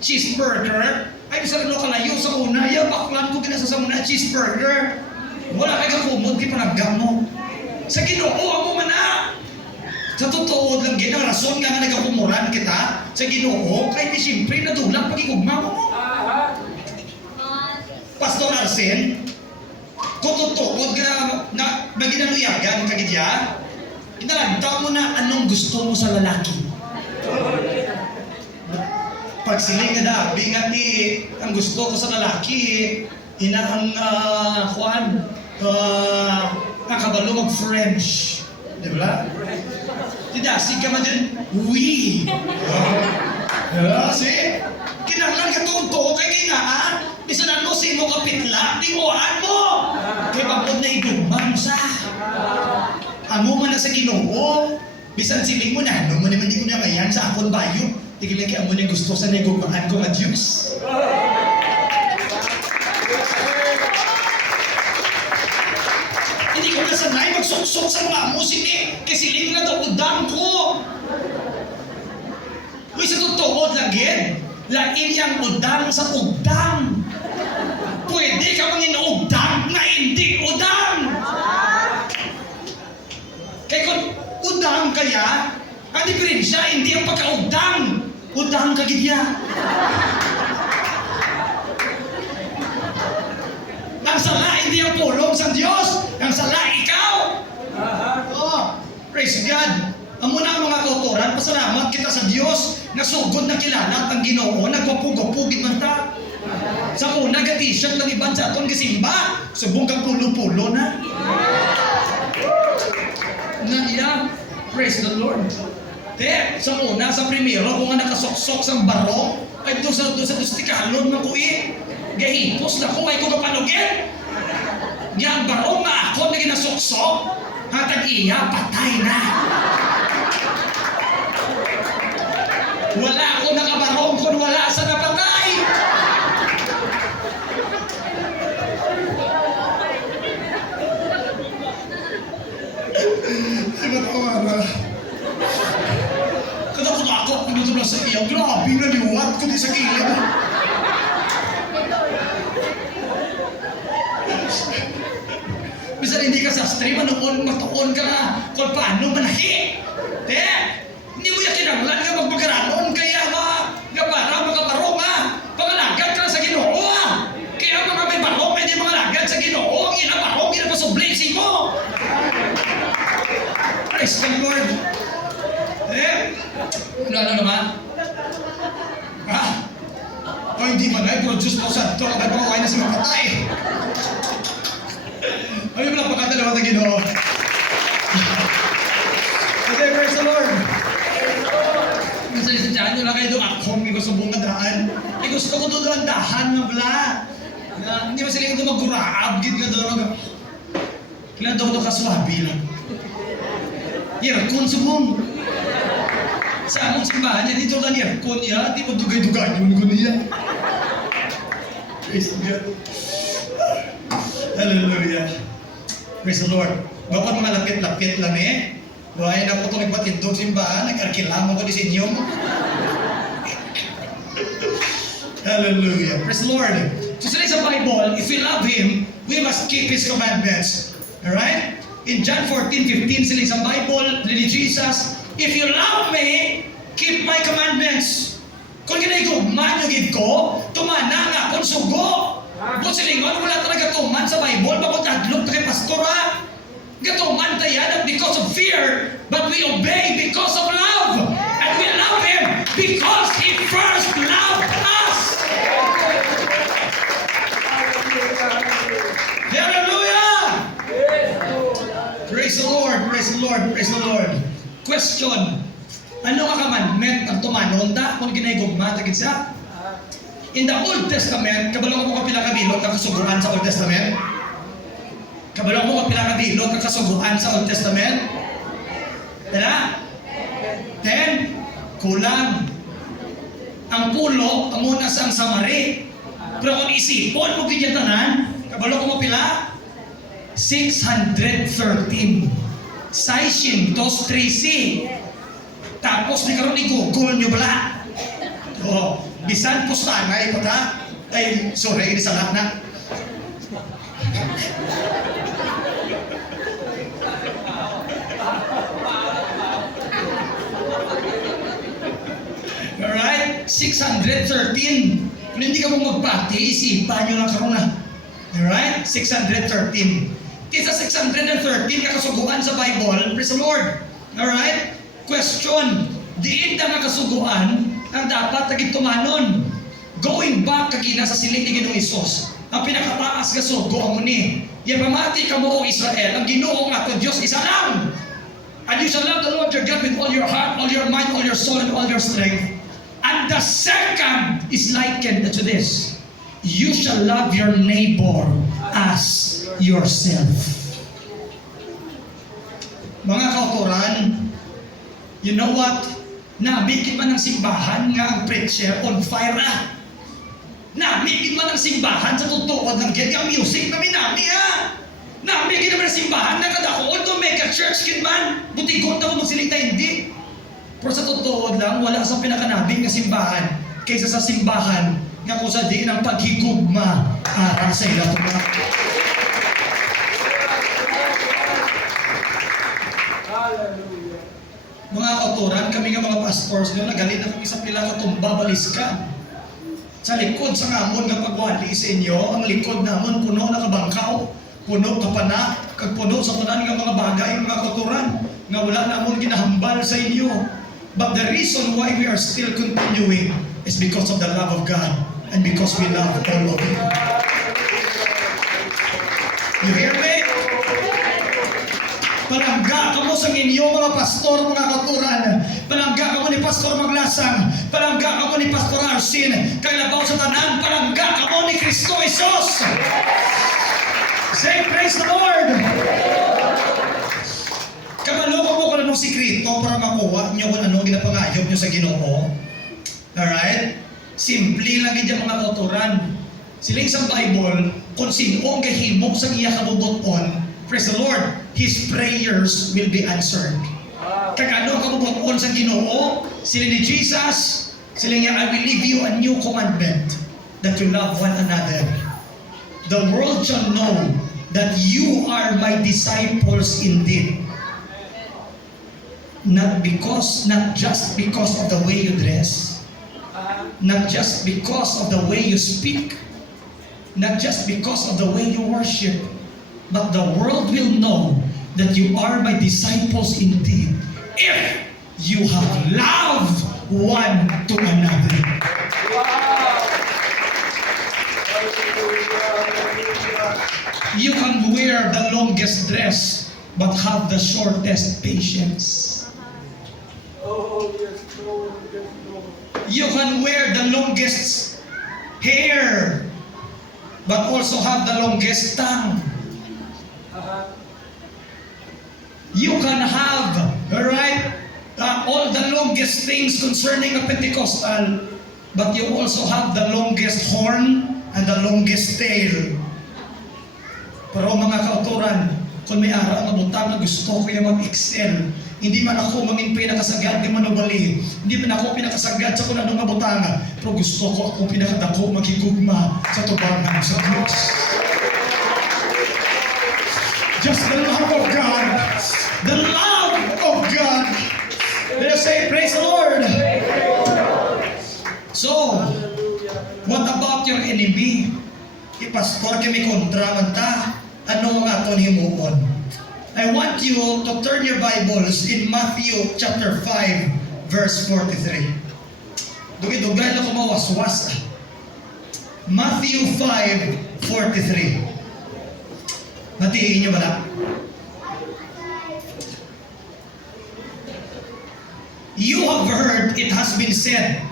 cheeseburger, ay bisa rin kalayo sa una, baklan ko kinasa sa una, cheeseburger. Wala kay kakumod, di pa naggamo. Sa Ginoo mo man na. Sa totoo lang gina, rason nga nagapumuran kita sa Ginoo, kahit di siyempre nadulang pagigugma mo. Pastor Arsen, kung totoo na maginaluyagan kagidya, kinalagtaw mo na anong gusto mo sa lalaki. Pag sila nga na, bingat ang gusto ko sa lalaki, ang nakabalo mag-French. Di ba? Tidasig ka man din, oui. See? Kinahanglan ka tuon-tuon kay nga, Bisan ano sa imo kapitla, tinguhan mo. Kaya pagod na igugman sa. Amo man na sa Ginoo. Bisan siling mo na, ano mo naman di ko na mayan sa akon bayo. Tigil kaya amo na gusto sa nagugmaan ko nga Diyos. Hindi ko na sanay magsuksok sa mga musik eh. Kasi siling na daw udang ko. Uy, sa totoo, lagin. Lagin yung udang sa udang. Pwede ka mangin udang na hindi udang. Kaya kung udang kaya, ang diferensya, hindi ang pagka-udang. Udang ka gidya. Ang sala, hindi ang pulong sa Diyos. Ang sala, ikaw. Oh, praise God. Ang muna ang mga kautoran, pasalamat kita sa Diyos na sugod na kilala ang Ginoo, nagwapugapugit man ta. Sa una, ga-t-shirt lang iban sa atong gisimba. Subong kang pulo-pulo na. Na iya, praise the Lord. Te, sa una, sa primero, kung nga nakasoksok sa barong, ay doon sa tikalon ng kuwi. Gahipos na kung ay ko kapanugin. Nga ang barong na ako na ginasoksok, hatag iya, patay na. Wala ako nakabarong kung wala sa napatay. Ay, ba't ako nga? Katakot ako, pinuto lang sa iyo. Grabe, naliwat ko din sa kilid. Bisan hindi ka sastre, matuon ka na kung paano manahi. Hindi mo yung kinanglan nga magpagkaranon, kaya nga para makabarong pangalagad ka sa Ginoo Kaya mga may barong, hindi mga lagad sa Ginoo ang ina barong, ina pasublesi mo. Praise the Lord. Ano naman? O hindi man ay produce mo sa ito, kapag pangaway na sa mga patay. Ay, wala pa katalawa na Ginoo. Okay, praise the Lord. Minsan dyan nyo lang kayo doon akong may gusto mong kadaan. Gusto ko doon ang dahan ng bala. Hindi ba sila ito mag-guraab, gid ka doon. Kailan daw ito kaswabi lang. Yerkon subong. Sa among simbahan niya, dito lang yerkon niya. Di mo dugay-dugay yung ko niya. Praise God. Hallelujah. Praise the Lord. Bapak mga lapit-lapit lang Buhay na po itong ibatindog simbahan, nag-arkilang mo ko di sa inyo. Hallelujah. Praise the Lord. So sa Bible, if we love Him, we must keep His commandments. Alright? In John 14:15, sa Bible, ni Jesus, if you love me, keep my commandments. Kung ginagugman yung gid ko, tumana nga kung sugo. Kung silingon, wala talaga tuman sa Bible, bakit adlok kay pastor Gatuman tayo not because of fear, but we obey because of love. And we love Him because He first loved us. Hallelujah! Praise the Lord, praise the Lord, praise the Lord. Question. Ano nga commandment ang tumanon da kung ginagugma tagid sa? In the Old Testament, kabalo mo kapila kabilog ang kasuguran sa Old Testament? Kabalo mo pinakabilog ang kasuguan sa Old Testament? Tala? 10? Kulang. Ang pulo, ang muna sa ang samari. Pero kung isipon mo tanan, kabalo ko mo pila? 613. 613. Tapos ni karon i-google nyo bala. Bisan pustanay ko ta. Ay, sorry, ini salah na. Alright? 613. Kung hindi ka mo magpati, isipan nyo lang karuna. Alright? 613. Kisa 613 kakasuguan sa Bible, praise the Lord. Alright? Question. Diin na kakasuguan ang dapat nagitumanon. Going back kagina sa siling ni Ginoong Isus. Ang pinakataas nga sugo ang muni. Yan pamati ka mo o Israel. Ang Ginoo nga to Diyos isa lang. And you shall love the Lord your God with all your heart, all your mind, all your soul, and all your strength. And the second is likened to this. you shall love your neighbor as yourself. Mga kauturan, you know what? Nabigin man ng simbahan nga ang preacher on fire ah. Nabigin man ng simbahan sa totoo ng ganyang music na minami ah. Nabigin naman ng simbahan na kadakoon to make a church kin man. Butikot na kung magsilita hindi. Pero sa totoo lang, wala sa pinakanabing nga simbahan kaysa sa simbahan nga kung sa diin ang paghigugma para sa ilang mga. Mga kauturan, kami nga mga pastors, no, nagalit na kami sa pila ka tumba baliskan. Sa likod sa ngamon nga pagwali sa inyo, ang likod namon puno na kabangkaw, puno ka pana, kag puno sa tanan nga mga bagay, mga kauturan, nga wala namon ginahambal sa inyo. But the reason why we are still continuing is because of the love of God and because we love all of you. You hear me? Palangga kamo sa inyo mga pastor, mga kauturan. Palangga kamo ni Pastor Maglasang. Palangga kamo ni Pastor Arsin. Kay labaw sa tanan, palangga kamo ni Kristo Jesus. Say praise the Lord. Kamalo ko mo kung anong sikrito para makuha nyo kung anong ginapangayog nyo sa Ginoo. Alright? Simple lang yung mga kauturan. Siling sa Bible, kung sino ang kahimok sa iya kabubuton, praise the Lord, his prayers will be answered. Kagano ang kabubuton sa Ginoo, sila ni Jesus, sila niya, I will leave you a new commandment, that you love one another. The world shall know that you are my disciples indeed. Not just because of the way you dress, not just because of the way you speak, not just because of the way you worship, but the world will know that you are my disciples indeed if you have love one to another. You can wear the longest dress but have the shortest patience. You can wear the longest hair but also have the longest tongue. You can have, all the longest things concerning a Pentecostal, but you also have the longest horn and the longest tail. Pero mga kauturan, kung may araw na butang na gusto ko yung mag-excel, hindi man ako mangin pinakasagad ng manubali, hindi man ako pinakasagad sa kung anong mabutanga, pero gusto ko akong pinakadako magigugma sa tubangan sa Diyos. Just the love of God. The love of God. Let us say, praise the Lord. So, what about your enemy? Pastor kami kontra man ta. Ano ang aton himuon? I want you to turn your Bibles in Matthew chapter 5 verse 43. Dugay-dugay na kumawaswas. Matthew 5:43. Matiin niyo ba na? You have heard it has been said,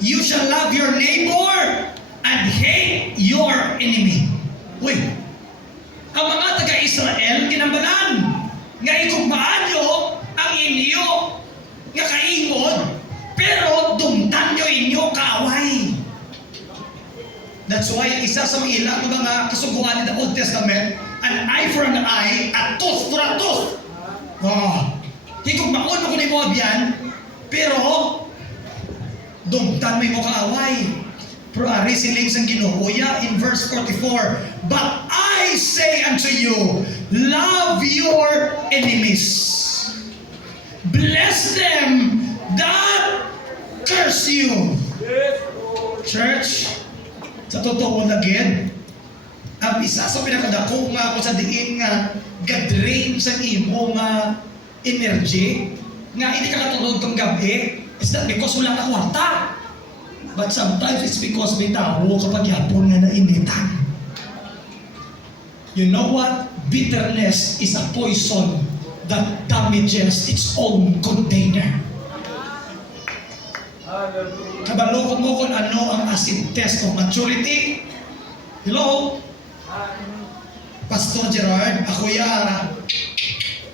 you shall love your neighbor and hate your enemy. Uy, ang mga taga-Israel ginambanan nga igugmaan nyo ang inyo nga kaingod, pero dumtan nyo inyo kaaway. That's why isa sa mga ilang mga kasuguan in the Old Testament, an eye for an eye, a tooth for a tooth. Higugmaon mo kung mo biyan, pero dumtan mo yung kaaway. Pero ari siling sang Ginoo in verse 44, but I say unto you, love your enemies. Bless them that curse you. Church, sa totoo lagid, ang isa sa pinakadako nga ako sa diin nga gadrain sa imo nga energy, nga hindi ka katulog kong gabi, is that because wala ka kwarta. But sometimes it's because may tao kapag yapon nga nainitan. You know what? Bitterness is a poison that damages its own container. Kabalo ko mo kung ano ang acid test of maturity. Hello? Pastor Gerard, ako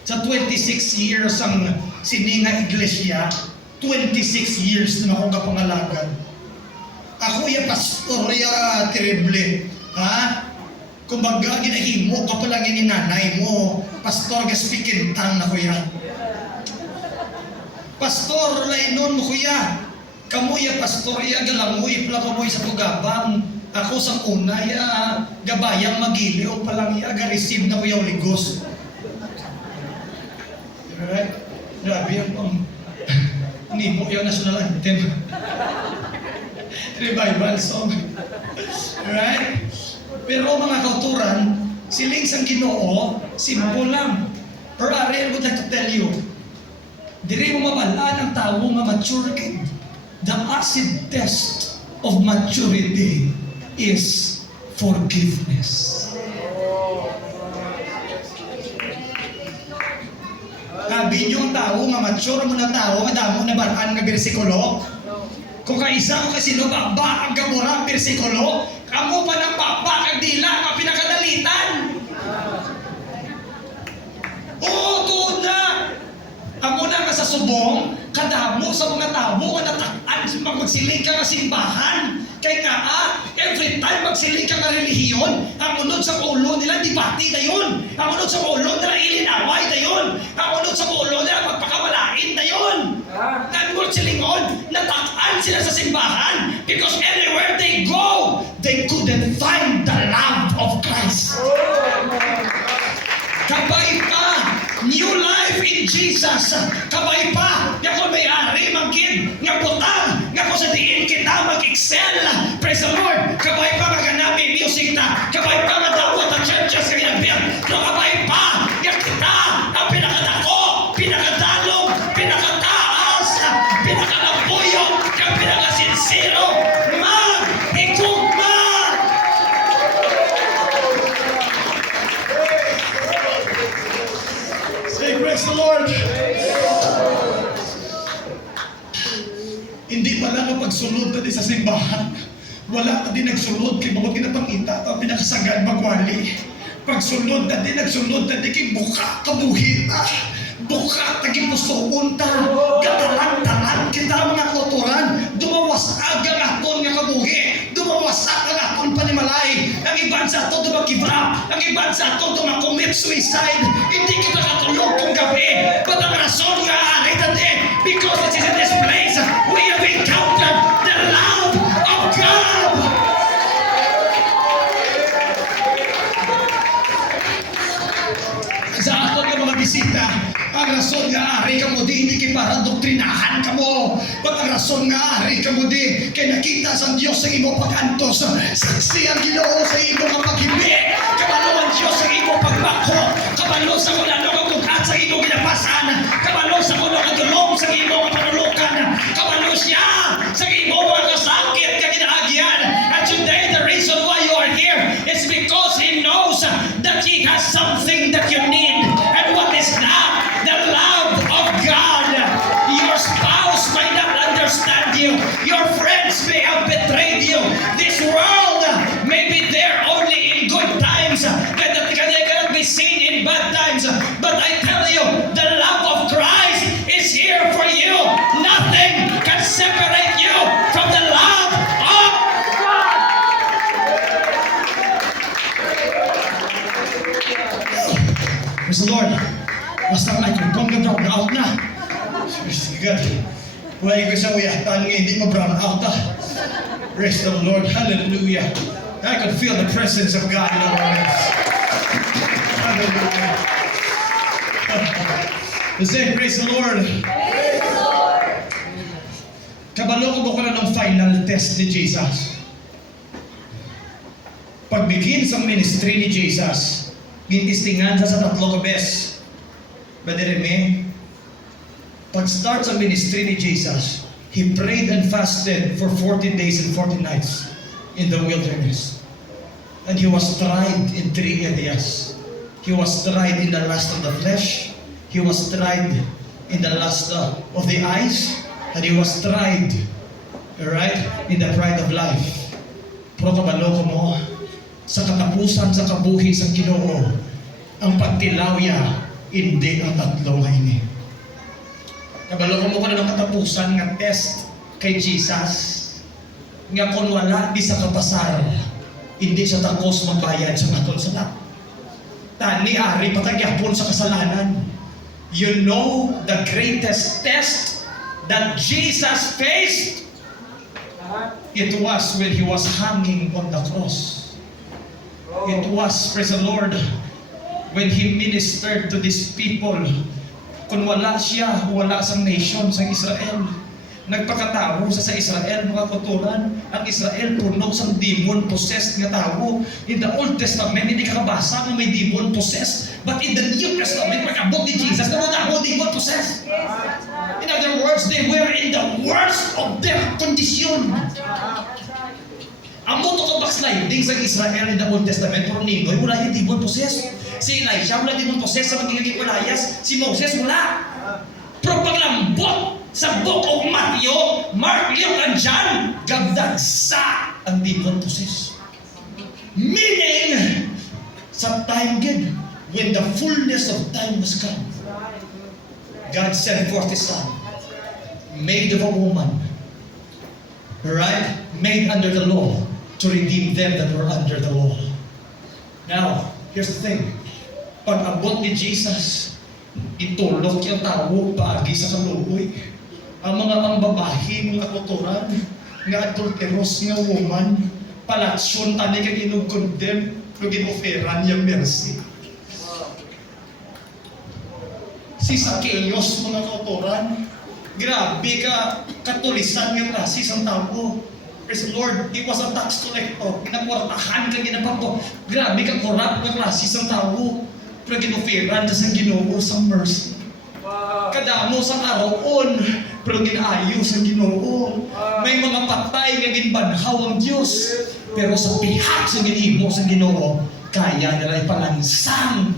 sa 26 years ang sininga iglesia, 26 years na ako kapangalagan. Ako pastor terrible. Ha? Kumbaga, ginahimo ka pala ni nanay mo. Pastor, gaspikin tang na kuya. Pastor, lainon mo kuya. Kamuya pastor, galangoy pala kamuy sa tugabang. Ako sa una, gabayang magiliw palang ga-receive na kuya Holy Ghost. Alright? Grabe yan pang hindi mo yung national anthem. Revival song. Alright? Pero mga kauturan, siling sang Ginoo, simple lang. Pero I would like to tell you, diri mo mabalaan ang tao nga mature kid. The acid test of maturity is forgiveness. Sabi niyo ang tao nga mature mo na tao, nga damo na balaan nga bersikulo. Kung kaisa mo kasi baba ang gamura bersikulo, kamo pa ng baba ang dila nga pinakadalitan. Oo, tuod na. Amo na ka sa subong, kadamo sa mga tao nga nataan pag magsiling ka nga simbahan. Kaya nga, every time magsiling ka nga relihiyon, ang unod sa ulo nila, debate na yun. Ang unod sa ulo nila, ilinaway na yun. Ang unod sa ulo nila, magpakawalain na yun. Nangol silingon, nataan sila sa simbahan because anywhere they go, they couldn't find the love of Christ. Kabay pa, new life in Jesus. Kabay pa, nga kung may-ari magkid, nga butang, nga kung sa diin kita mag-excel. Praise the Lord. Kabay pa maganami music na. Kabay pa madawat ang churches sa ginabiyang. Pero kabay pa, nga kita ang pinakadako, pinakadalong, pinakataas, pinakalabuyo, ang pinakasinsiro. Mag-igugma! Say, praise the Lord. Hindi pala nga pagsulod na di sa simbahan. Wala na di nagsulod kay bukod kinapangita at pinakasagad magwali. Pagsulod na di nagsulod na di kay buka kabuhita. Buka taging pusoon ta. Gatalan-talan kita mga kotoran. Dumawas aga aton nga kabuhi. Dumawasak ang aton panimalay. Ang iban sa aton dumagive up. Ang iban sa aton dumakommit suicide. Hindi kita katulog kung gabi. But ang rason nga aray tadi. Because it is in this place we have encountered the love of God. Sa aton nga mga bisita, ang rason nga ari ka mo di, hindi kay para doktrinahan ka mo. But ang rason nga ari ka mo di, kay nakita sa Diyos sa imo pag-antos. Saksi ang Ginoo sa imo nga pag-hibi. Kabalo ang Diyos sa imo pagbako. Kabalo sa kung ano ka bukat sa imo ginapasan. Kabalo sa kung ano ka dulong sa imo nga panulukan. Kabalo siya sa imo mga kasakit ka ginaagyan. And today the reason why you are here is because He knows that He has something that you need. And what is that? The love of God. Your spouse might not understand you. Your friends may have betrayed you. This world may be there only in good times. They cannot be seen in bad times. But I tell you, the love of Christ is here for you. Nothing can separate you from the love of God. Praise the Lord. Basta ang microphone ka brown out na. Praise God. Huwag ko sa uyatan nga hindi mo brown out ah. Praise the Lord. Hallelujah. I can feel the presence of God in our midst. Hallelujah. Say, praise the Lord. Praise the Lord. Kabalo ko ba ng final test ni Jesus? Pagbigin sa ministry ni Jesus, gintistingan sa tatlo ka bes. Brother Remy, pag-start sa ministry ni Jesus, He prayed and fasted for 40 days and 40 nights in the wilderness. And He was tried in 3 areas. He was tried in the lust of the flesh. He was tried in the lust of the eyes. And He was tried, right, in the pride of life. Pero kabalo ko mo, sa katapusan sa kabuhi sa Ginoo, ang pagtilawya, hindi ang tatlo nga ini. Kabalo mo ko na ng katapusan nga test kay Jesus, nga kung wala di sa kapasar, hindi siya takos magbayad sa atol sala. Tani ari patagyapon sa kasalanan. You know the greatest test that Jesus faced? It was when He was hanging on the cross. It was, praise the Lord, when He ministered to these people. Kung wala siya, wala sa nation, sa Israel. Nagpakatao sa Israel, mga kuturan. Ang Israel puno sa demon-possessed nga tao. In the Old Testament, hindi ka kabasa na may demon-possessed. But in the New Testament, pagkabot ni Jesus, na mga demon-possessed. In other words, they were in the worst of their condition. Ang moto ko backsliding sa Israel in the Old Testament, pero Ninoy, wala yung demon-possessed. Si Elijah, wala demon-possessed sa magiging Elias. Si Moses, wala. Pero paglambot sa Book of Matthew, Mark, Luke, and John, gabdagsa ang demon-possessed. Meaning, sa time gid, when the fullness of time was come, God sent forth His Son, made of a woman, right? Made under the law, to redeem them that were under the law. Now, here's the thing. Pag abot ni Jesus, itulok yung tao paagi sa kaluoy. Ang mga babae, mga kuturan, nga adulteros nga woman, palatsyon tani kang inug-condemn, pero ginoferan yung mercy. Si Zacchaeus, mga kuturan, grabe ka, katulisan ng rasis ang tao. Praise the Lord, he was a tax collector. Pinakwartahan ka, ginapako. Grabe ka, corrupt ng rasis ang tao. Pero ginoferan sa Ginoo sa mercy. Kadamo sa araw-on, pero ginaayos ang Ginoo. May mga patay nga ginbanhaw ang Diyos. Pero sa pihak sa ginimo sa Ginoo, kaya nila ipalansang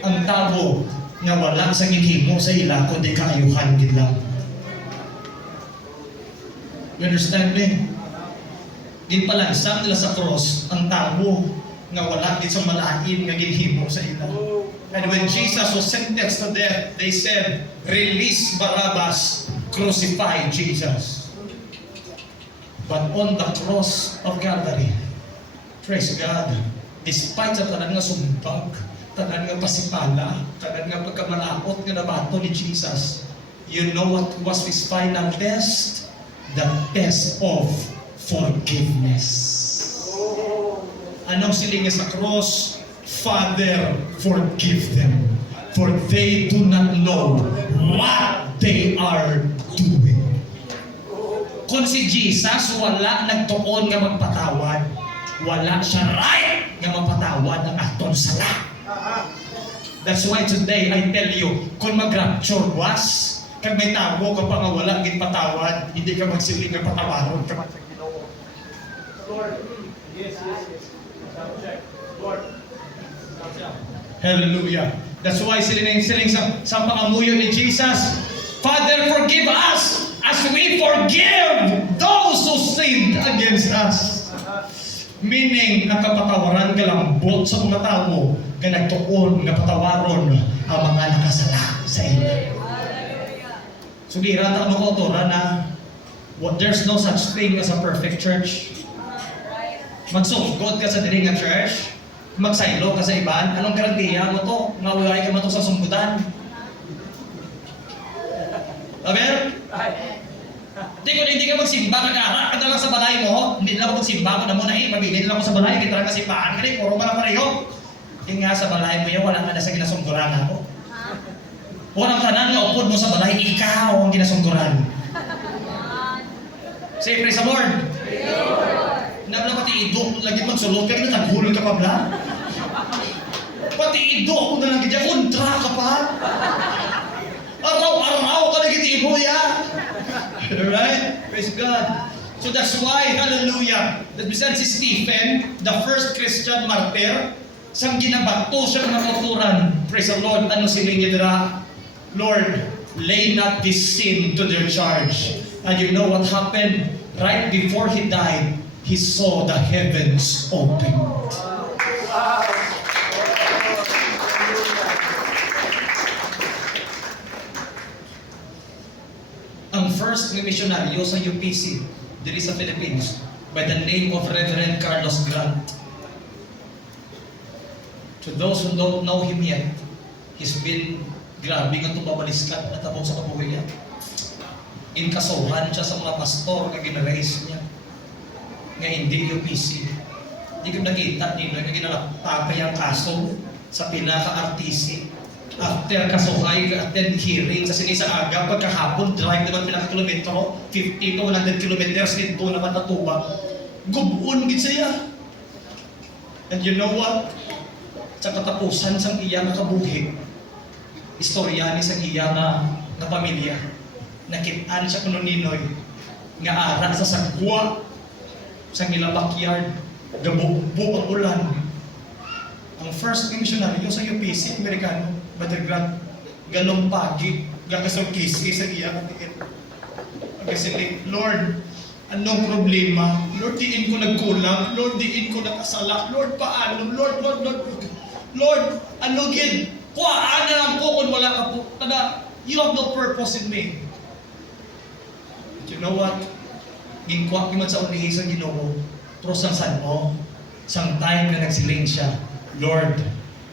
ang tao nga wala sa ginimo sa ila, kundi kaayuhan gid lang. You understand me? Ginpalansang nila sa cross ang tao nga wala din sa malain nga ginhimo sa ila. And when Jesus was sentenced to death, they said, "Release Barabbas, crucify Jesus." But on the cross of Calvary, praise God, despite sa tanan nga sumbag, tanan nga pasipala, tanan nga pagkamalaot nga nabato ni Jesus, you know what was His final test? The test of forgiveness. Anong siling niya sa cross? Father, forgive them, for they do not know what they are doing. Kung si Jesus wala nagtuon nga magpatawad, wala siya right nga magpatawad ang aton sala. That's why today I tell you, kung mag-rapture was, kag may tabo ka pa nga wala gitpatawad, hindi ka magsiling nga patawaron ka man sa Ginoo. Lord, yes. Lord. Hallelujah. That's why siling sa pangamuyo ni Jesus, Father, forgive us as we forgive those who sinned against us. Meaning, nakapatawaran ka lambot sa mga tao nga nagtuon nga patawaron ang mga nakasala sa iyo. So, di rata mga autora na there's no such thing as a perfect church. Magsugod ka sa diri nga church, magsaylo ka sa iban, anong garantiya mo to? Mawalay ka man to sa sumbudan. Amen? Hindi ka magsimba ka kara, ka lang sa balay mo, hindi lang magsimba ko na muna mabigay lang ako sa balay, kita lang kasipahan ka puro man ang pareho. Yung nga sa balay mo yun, wala nga na sa ginasungguran ako. Walang tanan nga upod mo sa balay, ikaw ang ginasungguran. Say, praise the Lord. Nabla pati ido, lagi magsulot ka, naghulog ka pa bla? Pati ido ako na lang gitya, kontra ka pa. Araw-araw ka nagitibo ya. Right? Praise God. So that's why, hallelujah, that besides si Stephen, the first Christian martyr, sang ginabato siya ng natuturan, praise the Lord, ano siling nila? Lord, lay not this sin to their charge. And you know what happened? Right before he died, he saw the heavens open. first na misyonaryo sa UPC, diri sa Philippines, by the name of Reverend Carlos Grant. To those who don't know him yet, he's been grabe nga tumabaliskat at tabong sa kabuhayan. Inkasuhan siya sa mga pastor na ginaraise niya. Nga hindi UPC. Hindi ko nakita nila na ginalapapay ang kaso sa pinaka-RTC. After kasuhay, attend hearing sa sinisa aga, pagkahapon, drive naman pinaka-kilometro, 50 to 100 kilometers, dito naman natubang. Gubun gid siya. And you know what? Sa katapusan sang iya nga kabuhi, istorya ni sang iya nga pamilya. Nakitaan siya kuno ninoy nga ara sa sagwa sa ilang backyard, gabubo ang ulan. Ang first missionary sa UPC, Amerikano, Brother Grant, ganong pagi, gagasong kisi sa iya katiin. Kasi, Lord, anong problema? Lord, diin ko nagkulang. Lord, diin ko nakasala. Lord, paano? Lord, ano gid? Kuhaan na lang po kung wala ka po. Tada, you have no purpose in me. But you know what? Gingkwak naman sa unihi sa Ginoo. Pero sang mo, sang time na nagsiling siya, Lord,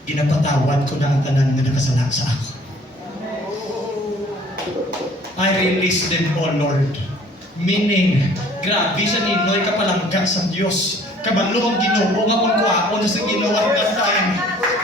ginapatawad ko na ang tanan na nakasala sa ako. I release them, O Lord. Meaning, grabe sa ninoy kapalangga sa Diyos. Kabalo ang Ginoo nga kung kuhaon sa Ginoo at that time.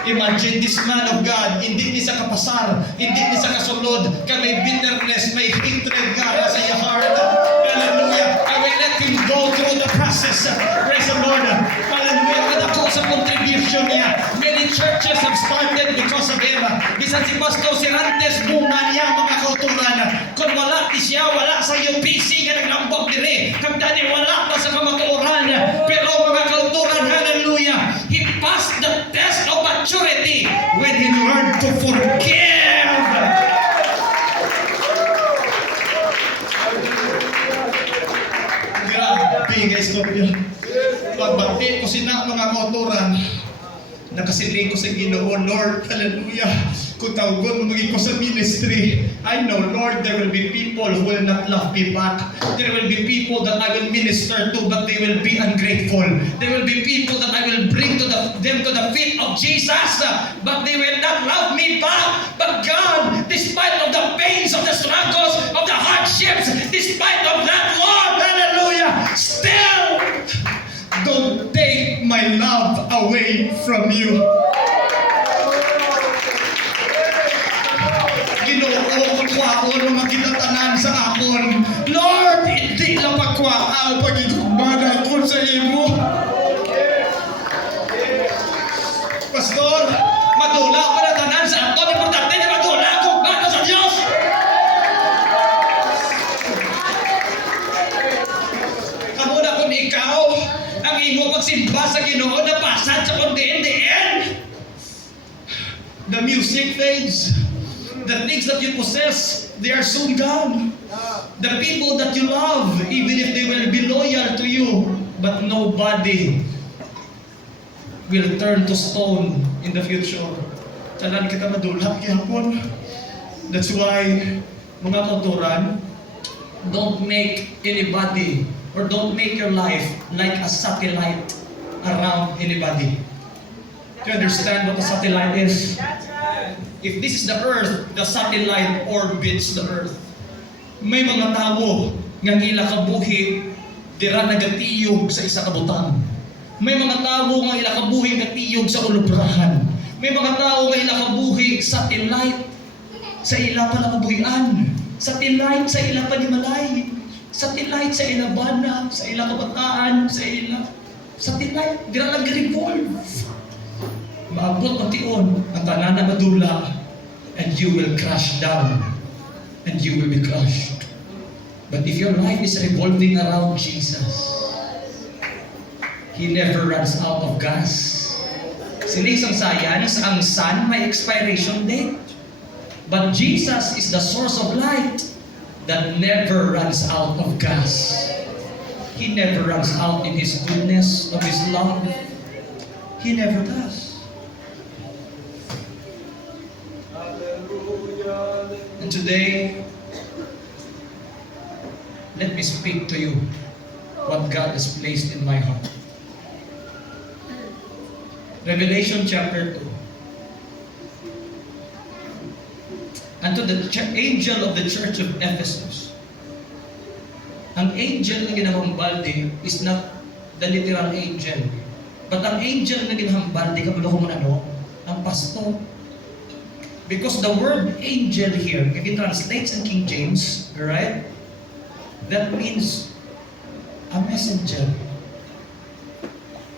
Imagine this man of God, hindi ni sa kapasar, hindi ni sa kasulod, ka may bitterness, may hatred nga sa your heart. Hallelujah. I will let him go through the process. Praise the Lord. Hallelujah. Kada ko sa contribution niya, many churches have started because of him. Bisan si Pastor Sirantes, bunga niya mga kauturan. Kung wala di siya, wala sa UPC, ka naglambok diri. Kung dani wala pa sa kamatuoran. Pero mga kauturan, hallelujah, he passed the test of maturity when he learned to forgive. Grabe guys, pagbati ko sina mga kauturan, nakasiling ko sa Ginoo, Lord, hallelujah. Kung tawgon mo ko sa ministry, I know, Lord, there will be people who will not love me back. There will be people that I will minister to, but they will be ungrateful. There will be people that I will bring them to the feet of Jesus, but they will not love me back. But God, despite of the pains, of the struggles, of the hardships, despite of that, Lord, hallelujah, still don't take my love away from you. Ginoo, kwaon mo magkinatanan sa akon. Lord, hindi lang pagkwaan pagigugbanan ko sa imo. Pastor, madula pa na tanan sa akon. Importante na madula ko bago sa Diyos. Kamuna kung ikaw ang imo pagsimba sa Ginoo na pasad sa kundi in the end, the music fades. The things that you possess, they are soon gone. The people that you love, even if they will be loyal to you, but nobody will turn to stone in the future. Tanan kita madulak yapon. That's why, mga kauturan, don't make anybody or don't make your life like a satellite around anybody. Do you understand what a satellite is? If this is the earth, the satellite orbits the earth. May mga tao nga ila kabuhi dira nagatiyog sa isa ka butang. May mga tao nga ila kabuhi gatiyog sa ulubrahan. May mga tao nga ila kabuhi satellite sa ila pa nakabuhian. Satellite sa ila panimalay. Satellite sa ila bana, sa ila kabataan, sa ila satellite dira nag-revolve. Maabot ang tion, ang tanan na madula, and you will crash down, and you will be crushed. But if your life is revolving around Jesus, He never runs out of gas. Sinisang science, ang sun may expiration date. But Jesus is the source of light that never runs out of gas. He never runs out in His goodness, of His love. He never does. And today, let me speak to you what God has placed in my heart. Revelation chapter 2. And to the angel of the church of Ephesus. Ang angel na ginambalde is not the literal angel. But ang angel na ginambalde, kabalo ko mo ano? Ang pastor. Because the word angel here, if it translates in King James, right? That means a messenger.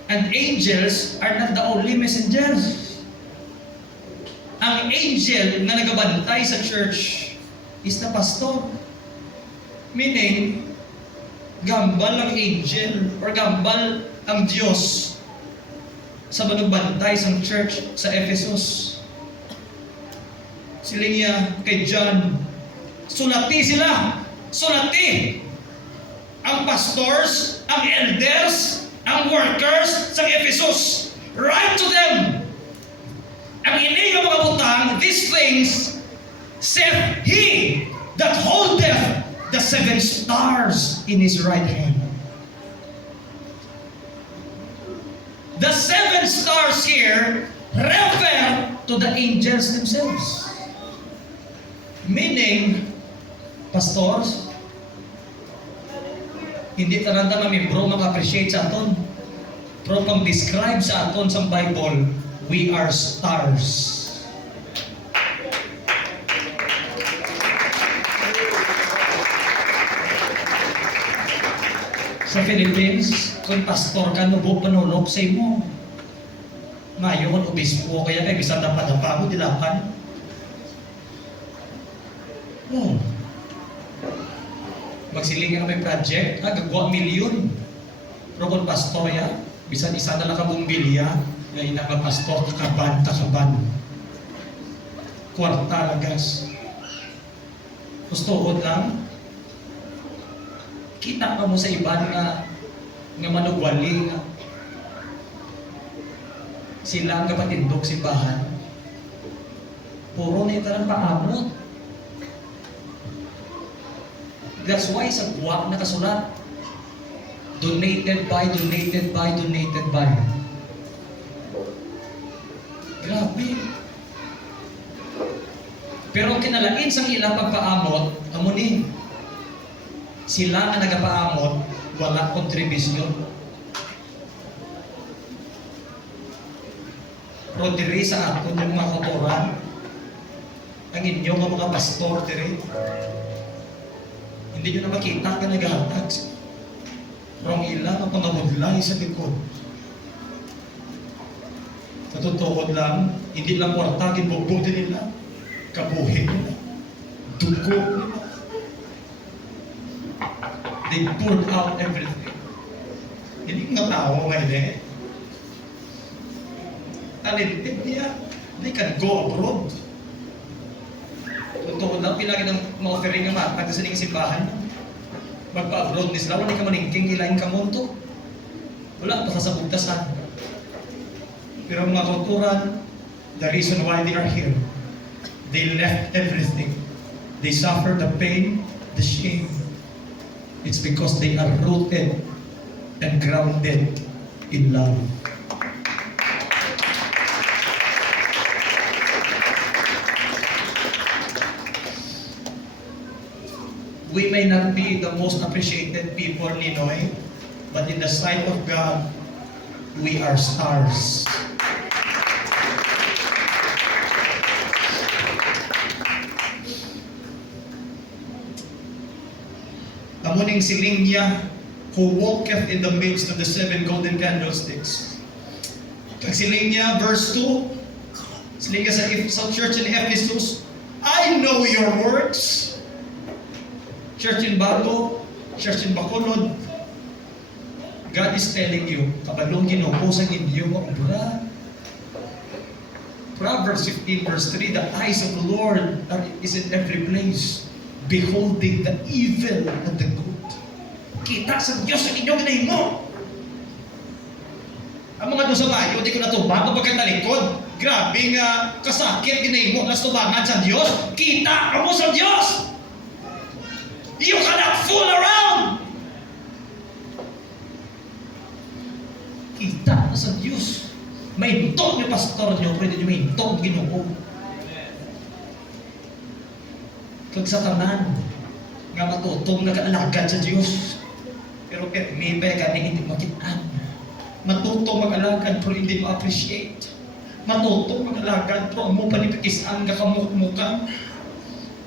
And angels are not the only messengers. Ang angel na nagabantay sa church is the pastor. Meaning, gambal ang angel or gambal ang Diyos sa manugbantay sa church sa Ephesus. Sila niya kay John, sulati sila! Sulati! Ang pastors, ang elders, ang workers sa Ephesus. Write to them! Ang inyong mga butang, these things, saith he that holdeth the 7 stars in his right hand. The 7 stars here refer to the angels themselves. Meaning, pastors, hindi taranda na membro mag-appreciate sa aton. Pero pang describe sa aton sa Bible, we are stars. Sa Philippines, kung pastor ka, nubo panulok sa imo. Ngayon, kung obispo, kaya kay bisang dapat-dapa mo, dilapan. Oh. Magsiling nga may project, gagawa milyon. Pero kung pastor ya, bisan isa na lang kabumbilya, ngayon nga pastor, takaban. Kwarta lagas. Gustuhod lang, kita ka mo sa iba nga manugwali nga sila ang kapatindog simbahan. Puro na ito ng paamot. That's why sa buwak nakasulat, donated by. Grabe. Pero kinalain sa ilang pagpaamot, amo ni, sila ang nagapaamot, wala kontribusyon. Pero diri sa aton yung mga kotoran, ang inyong mga pastor diri, hindi nyo na makita ka naghatag. Pero ang ilang ang pangabudlay sa likod. Sa totoo lang, hindi lang kwartagin bugbutin nila, kabuhin nila, dugo nila. They poured out everything. Hindi nga tao ngayon eh. Talented niya. They can go abroad. Totoo lang, pilagi ng ma-offering ng matag sa ning simbahan. Magpa-abroad ni sila, wala ka maningking ilahin ka monto. Wala, pasasabugtasan. Pero ang mga kulturan, the reason why they are here, they left everything. They suffered the pain, the shame. It's because they are rooted and grounded in love. We may not be the most appreciated people, Ninoy, but in the sight of God, we are stars. Amuning siling niya, who walketh in the midst of the 7 golden candlesticks. Kag siling niya, verse 2, siling niya sa church in Ephesus, I know your works. Church in Bago, church in Bacolod, God is telling you, kabalong Ginoo sa inyo obra. Proverbs 15 verse 3, the eyes of the Lord is in every place, beholding the evil and the good. Kita sa Diyos ang inyong ginahimo. Ang mga doon sa bayo, di ko natubang kapag talikod. Grabe nga kasakit ginahimo na tubangan sa Diyos. Kita mo sa Diyos. You cannot fool around. sa Diyos. Mahintok niyo pastor niyo, pwede niyo mahintok Ginoo. Kag sa tanan, nga matutong nag-alagad sa Diyos. Pero may gani hindi makitaan. Matutong mag-alagad pero hindi ma-appreciate. Matutong mag-alagad pero mo panipikisan ka kamukmukan.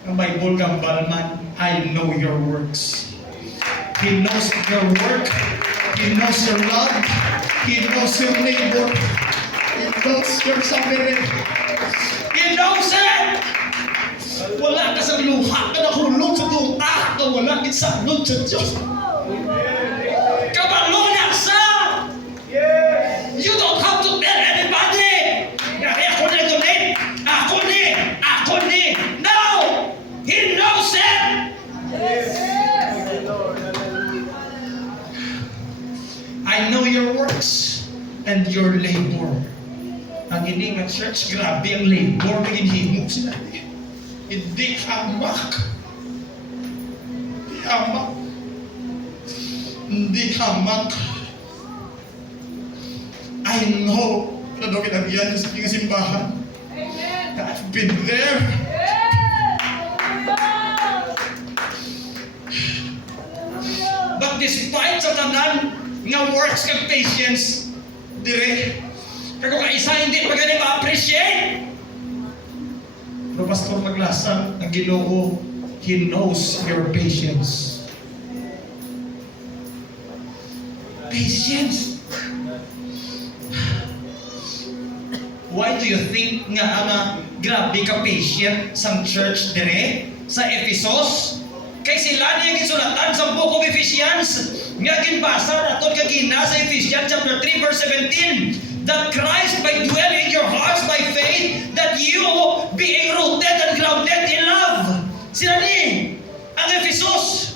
Ang Bible gambal man, I know your works. He knows your work. He knows your love. He knows your labor. He knows your suffering. He knows it! Wala ka sa luha ka na hulog sa tuta ka wala kitsanod sa Diyos. Kabalo na sa! You don't have to tell anybody! Ako na donate! Ako ni! No! He knows it! I know your works and your labor. Ang ini nga church, grabe ang labor na ginhimo sila. Hindi hamak. Hindi hamak. I know na daw kinagyan sa aking simbahan. I've been there. But despite sa tanan nga works kag patience, dire, pero kaisa hindi pa gani ma-appreciate. Pero Pastor Maglasan, ang Ginoo, He knows your patience. Patience. Why do you think nga grabe ka patient sa church dire sa Ephesus? Kay sila niya gisulatan sa Book of Ephesians nga ginbasa naton kagina sa Ephesians chapter 3 verse 17. That Christ might dwell in your hearts by faith, that you, being rooted and grounded in love. Sila ni, ang Ephesus.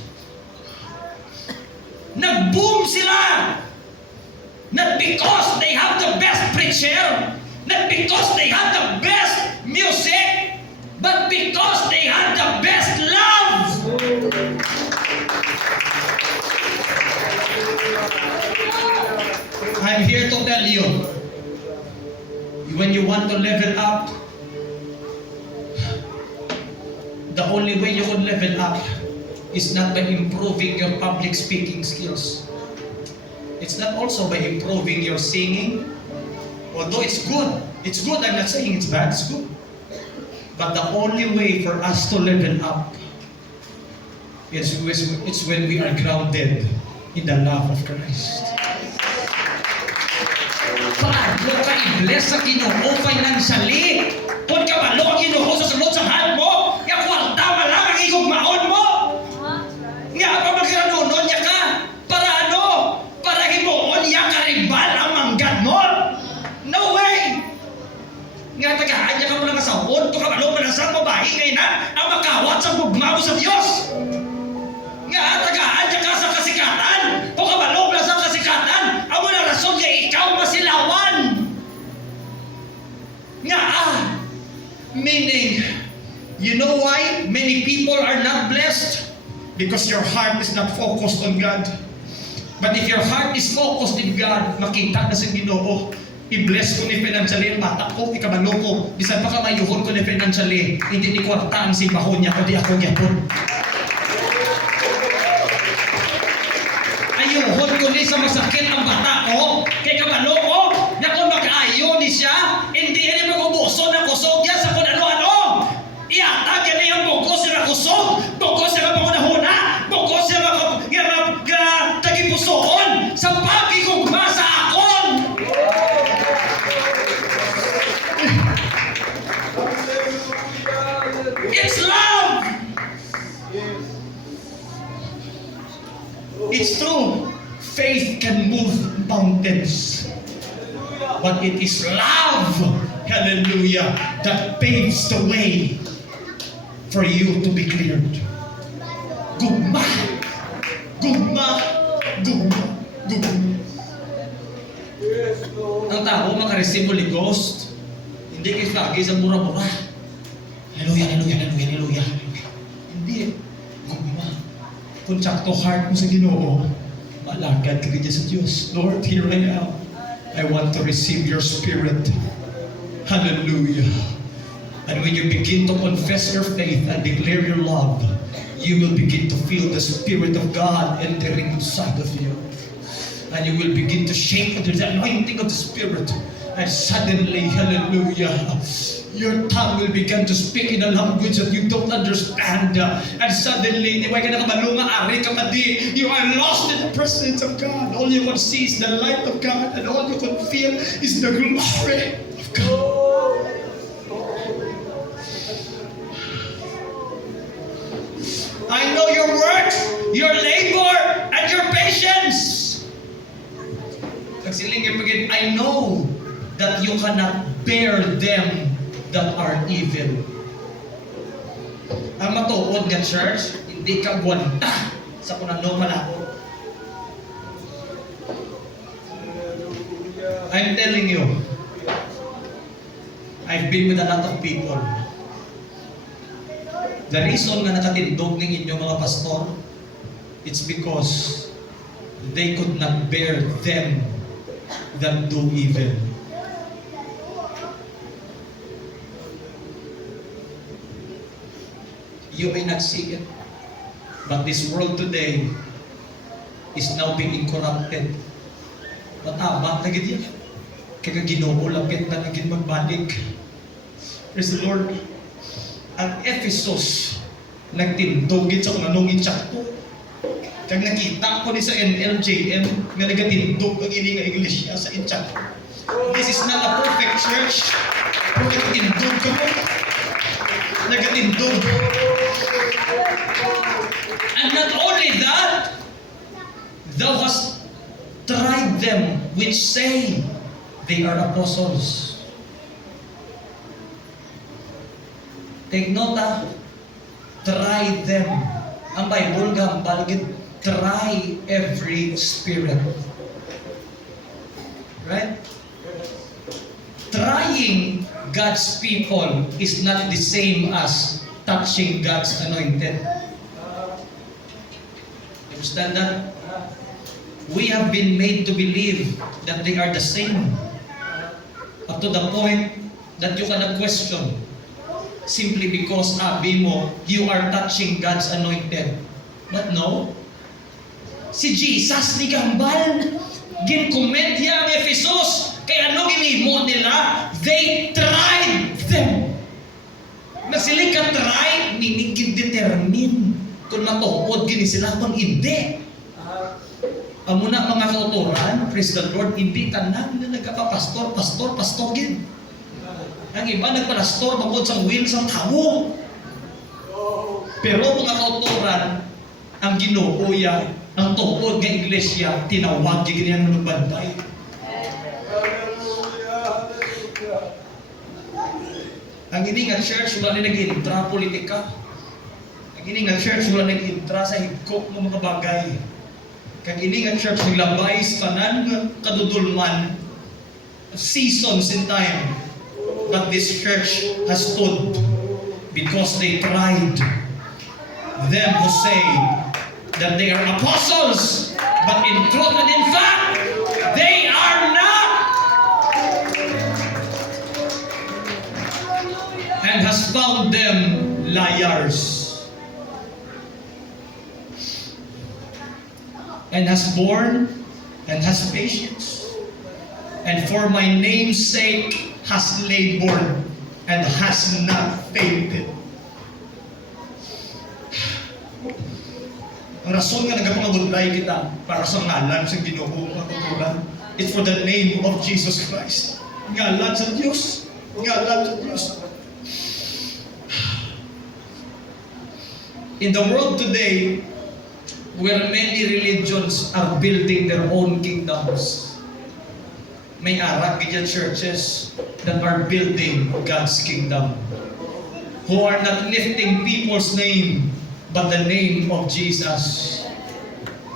Nag-boom sila. Not because they have the best preacher, not because they have the best music, but because they have the best love. I'm here to tell you, when you want to level up, the only way you can level up is not by improving your public speaking skills. It's not also by improving your singing, although it's good. It's good, I'm not saying it's bad, it's good. But the only way for us to level up is it's when we are grounded in the love of Christ. Paano ka i-bless sa Ginoo financially? Kung kabalo ang Ginoo sa sulod sa hand mo, yung kwarta malang ang igugmaon mo. Nga pa magkaranunon niya ka. Para ano? Para himuon niya karibal ang manggad mo. No way! Nga tagaan niya ka mo lang asawon, kung kabalo man sa babae ngayon na ang makawat sa gugma mo sa Diyos. Nga tagaan niya ka sa kasikatan, kung kabalo man sa kasikatan, ang mga rason niya ikaw masilawan. Nga meaning, you know why many people are not blessed? Because your heart is not focused on God. But if your heart is focused in God, makita na sa Ginoo, i-bless ko ni financially ang bata ko, ikabalo ko, bisan pa ka mayuhon ko ni financially, hindi ni kwarta ang simbahon niya, kundi ako yapon. Ayuhon ko ni sa masakit ang bata ko, kay kabalo ko, na kung mag-ayo ni siya, hindi rin mag-ubuso na kusog niya sa kung ano-ano. Iatag yan yung bukos na kusog, bukos na pangunahuna, bukos na tagipusoon, sa pagigugma sa akon. It's love. It's true. Faith can move mountains. But it is love, hallelujah, that paves the way for you to be cleared. Gugma. Gugma. Gugma. Gugma. Ang tao makareceive Holy Ghost, hindi kayo lagi sa mura-mura. Hallelujah, hallelujah, hallelujah, hallelujah. Hindi. Gugma. Kung sakto heart mo sa Ginoo, malagad ka dyan sa Diyos. Lord, here I am. I want to receive your spirit. Hallelujah. And when you begin to confess your faith and declare your love, you will begin to feel the Spirit of God entering inside of you. And you will begin to shake under the anointing of the Spirit. And suddenly, hallelujah, your tongue will begin to speak in a language that you don't understand. And suddenly, di ba ka nakamalunga, ari ka madi, you are lost in the presence of God. All you can see is the light of God, and all you can feel is the glory of God. I know your work, your labor, and your patience. Nagsiling yung begin, I know that you cannot bear them that are evil. Ang matuod nga church, hindi ka gwanta sa kung ano man ako. I'm telling you, I've been with a lot of people. The reason nga nakatindog ng inyong mga pastor, it's because they could not bear them that do evil. You may not see it, but this world today is now being corrupted. Matama, nagid yan. Kaya Ginoo, lapit na naging magbalik. Praise the Lord. Ang Ephesus, nagtindogit sa kung anong insakto. Kaya nakita ko ni sa NLJM, nga nagatindog ang ini nga iglesia sa insakto. This is not a perfect church. Pero nagatindog ka mo. Nagatindog. And not only that, thou hast tried them which say they are apostles. Take note, try them. Ang Bible nga, balgid, try every spirit. Right? Trying God's people is not the same as touching God's anointed. Understand that? We have been made to believe that they are the same. Up to the point that you cannot question. Simply because sabi mo, you are touching God's anointed. But no. Si Jesus ni Gambal, ginkomment niya ang Ephesus. Kaya ano ginimo nila? They tried them. Nagsiling ka try, meaning determine kung matuod gini sila kung hindi. Amo na mga kauturan, praise the Lord, hindi tanan na nagkapapastor, pastor gin. Ang iba nagpalastor, bangod sa will sa tao. Pero mga kauturan, ang Ginoo, ang tuod ng iglesia, tinawag yung ganyan manubanday. Ang ini nga church, wala na nag-intra politika. Ang ini nga church, wala nag-intra sa higkok ng mga bagay. Kag ini nga church, naglabay sa tanan kadudulman, seasons in time. But this church has stood because they tried them who say that they are apostles, but in truth and in fact, they are not. And has found them liars. And has borne and has patience. And for my name's sake, has labored and has not fainted. Ang rason nga nagapangabudlay kita para sa ngalan sa Ginoo nga tutulan, it's for the name of Jesus Christ. Ngalan sa Diyos. Ngalan sa Diyos. In the world today, where many religions are building their own kingdoms, may arak ganyan churches that are building God's kingdom, who are not lifting people's name, but the name of Jesus.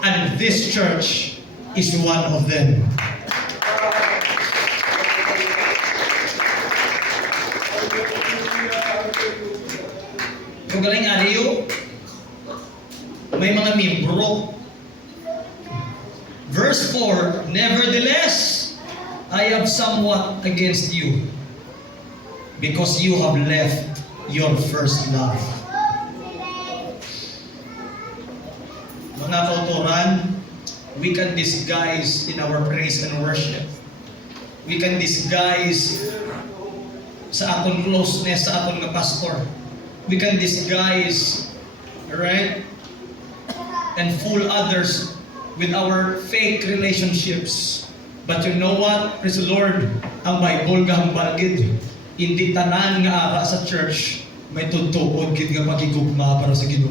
And this church is one of them. Kung galing ariyo, may mga membro. Verse 4, nevertheless, I have somewhat against you because you have left your first love. Mga kauturan, we can disguise in our praise and worship. We can disguise sa atong closeness sa atong nga pastor. We can disguise, right? And fool others with our fake relationships. But you know what? Praise the Lord, ang Bible nga hambalgid, hindi tanan nga ara sa church may tutuod gid nga magigugma para sa Ginoo.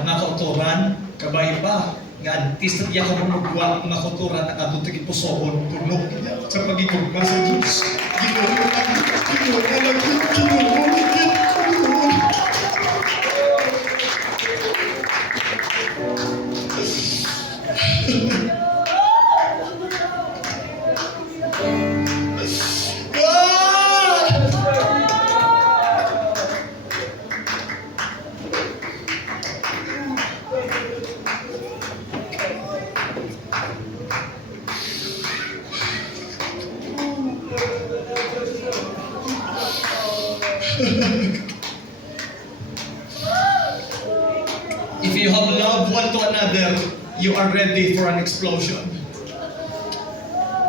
Mga kauturan, kabay pa nga antis na tiyak ako magwa mga kauturan na kadto gid pusoon tunog sa pagigugma sa Dios. Ginoo If you have love one to another, you are ready for an explosion.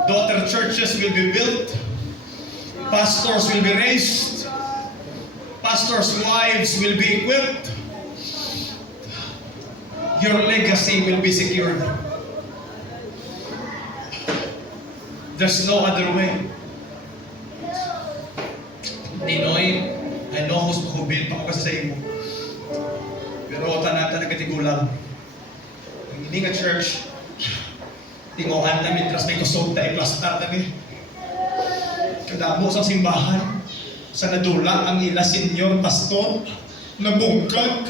Daughter churches will be built, pastors will be raised, pastors' wives will be equipped, your legacy will be secured. There's no other way. Ninoy, I know who built pa ko kasi sa imo. Pero tanan nagatigulang. Ang hindi nga church, tinguhan namin, tras may kusog tayo, plastar namin. Kadamo sa simbahan, sa nadula ang ila senyor pastor, nabungkag,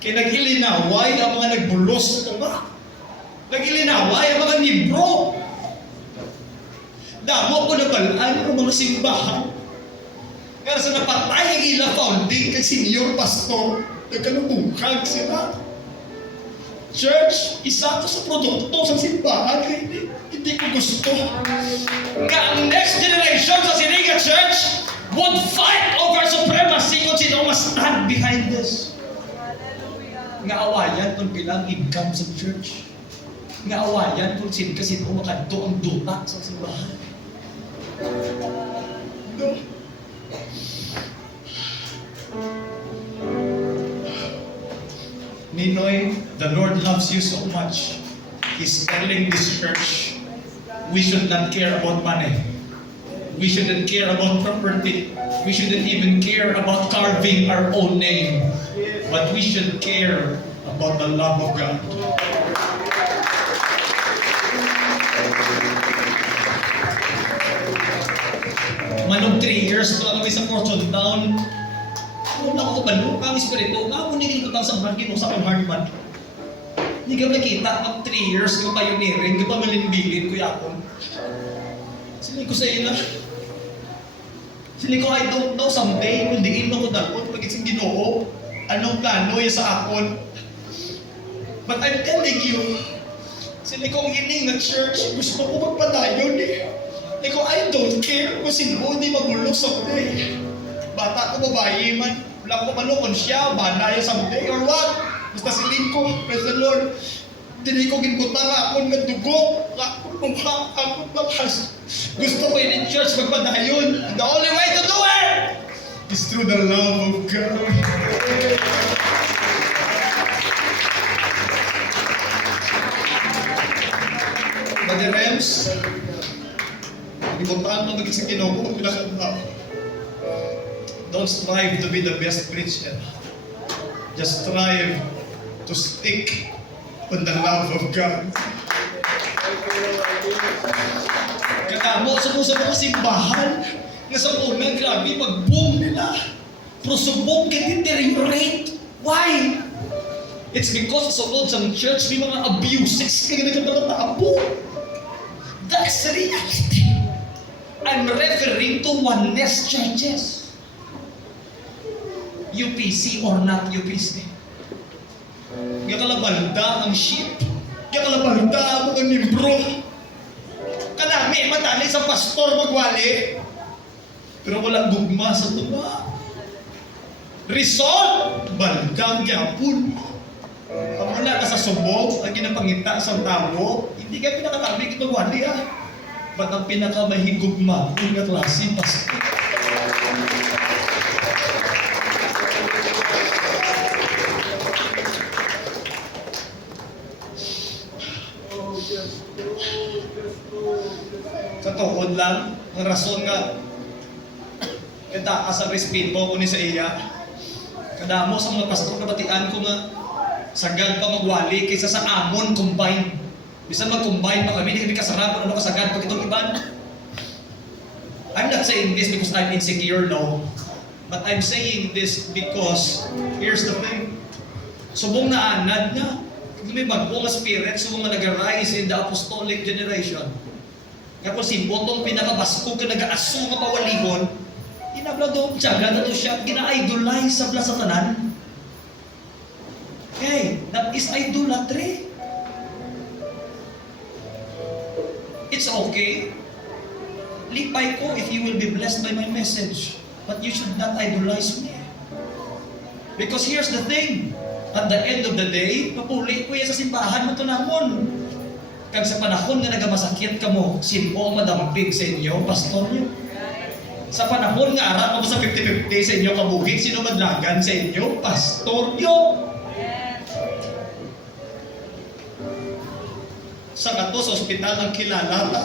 kaya nag-ilinaway ang mga nagbulos sa tama. Nag-ilinaway ang mga libro. Damo ko nabalaan ang mga simbahan. Kaya sa napatay ang ila founding kay senyor pastor, nagkanubungkag sila. Church, isa ko sa produkto sa simbahan, hindi ko gusto. Nga ang next generation sa Siniga Church would fight over supremacy kung sino mas stand behind this. Nga awayan kung bilang income sa church. Nga awayan kung sino makadto ang duta sa simbahan. No. Ninoy, the Lord loves you so much. He's telling this church, we should not care about money. We shouldn't care about property. We shouldn't even care about carving our own name. But we should care about the love of God. Manong 3 years pa kami sa Fortune Town. Kung ako kabalo, ang espiritu, ako naging kutang sa market o sa akong heart man. Hindi ka nakita, mag 3 years ko pioneering, ka pa malimbilin, kuya ako. Sili ko sa ila. Sili ko, I don't know, someday, kung diin mo ko dapat, pag-ising Ginoo, anong plano yung sa akon. But I'm telling you, sili ko, ang ining na church, gusto ko magpadayon eh. Sili ko, I don't care kung sino, hindi magulog someday. Bata ko, babae man, wala ko man kung siya, banaya someday or what. Basta silin ko, praise the Lord. Hindi ko ginbuta nga akong nagdugo, akong mukha, akong lakas. Gusto ko yun in church magpadayon. And the only way to do it is through the love of God. Brother Rems, ibutahan mo maging sa Ginoo, pinakanta. Don't strive to be the best preacher. Just strive to stick on the love of God. Katamo sa mga simbahan nga sa unang grabe pag-boom nila. Pero subong deteriorate. Why? It's because sa loob ng church may mga abuses kaya nagkatabo. That's the reality. I'm referring to oneness churches. UPC or not UPC. Kaya kalabalda ang sheep. Kaya kalabalda ang mga libro. Kanang Lami matali sa pastor magwali. Pero walang gugma sa tunga. Result, balgang gyapon. Pamula ka sa subok, ang ginapangita sa tao, hindi ka pinakatabig magwali ha. Ba't ang pinakamahigugma kung nga klase pastor? Sa tuhod lang, ang rason nga kita sa respeto ko ni sa iya. Kadamo sa mga pastor na batian ko nga sagad pa magwali kaysa sa amon combine. Bisan mag-combine pa kami, hindi kasarap ano kasagad pag itong iban. I'm not saying this because I'm insecure, no. But I'm saying this because here's the thing. Subong na anad nga. May bagong spirit, subong nga nag-arise in the apostolic generation. Kapag si Botong pinakabasko ka nag-aaso nga pawalingon, inabla doon siya, gana doon siya, gina-idolize sa plasatanan. Okay, that is idolatry. It's okay. Lipay ko if you will be blessed by my message. But you should not idolize me. Because here's the thing. At the end of the day, papuli ko yan sa simbahan mo ito namon. Kag sa panahon nga nagamasakit ka mo, sino madampig sa inyo, pastor niyo? Sa panahon nga ara mo sa 50-50 sa inyo kabugig, sino madlagan sa inyo, pastor niyo? Sa kato sa ospital ang kilala ta,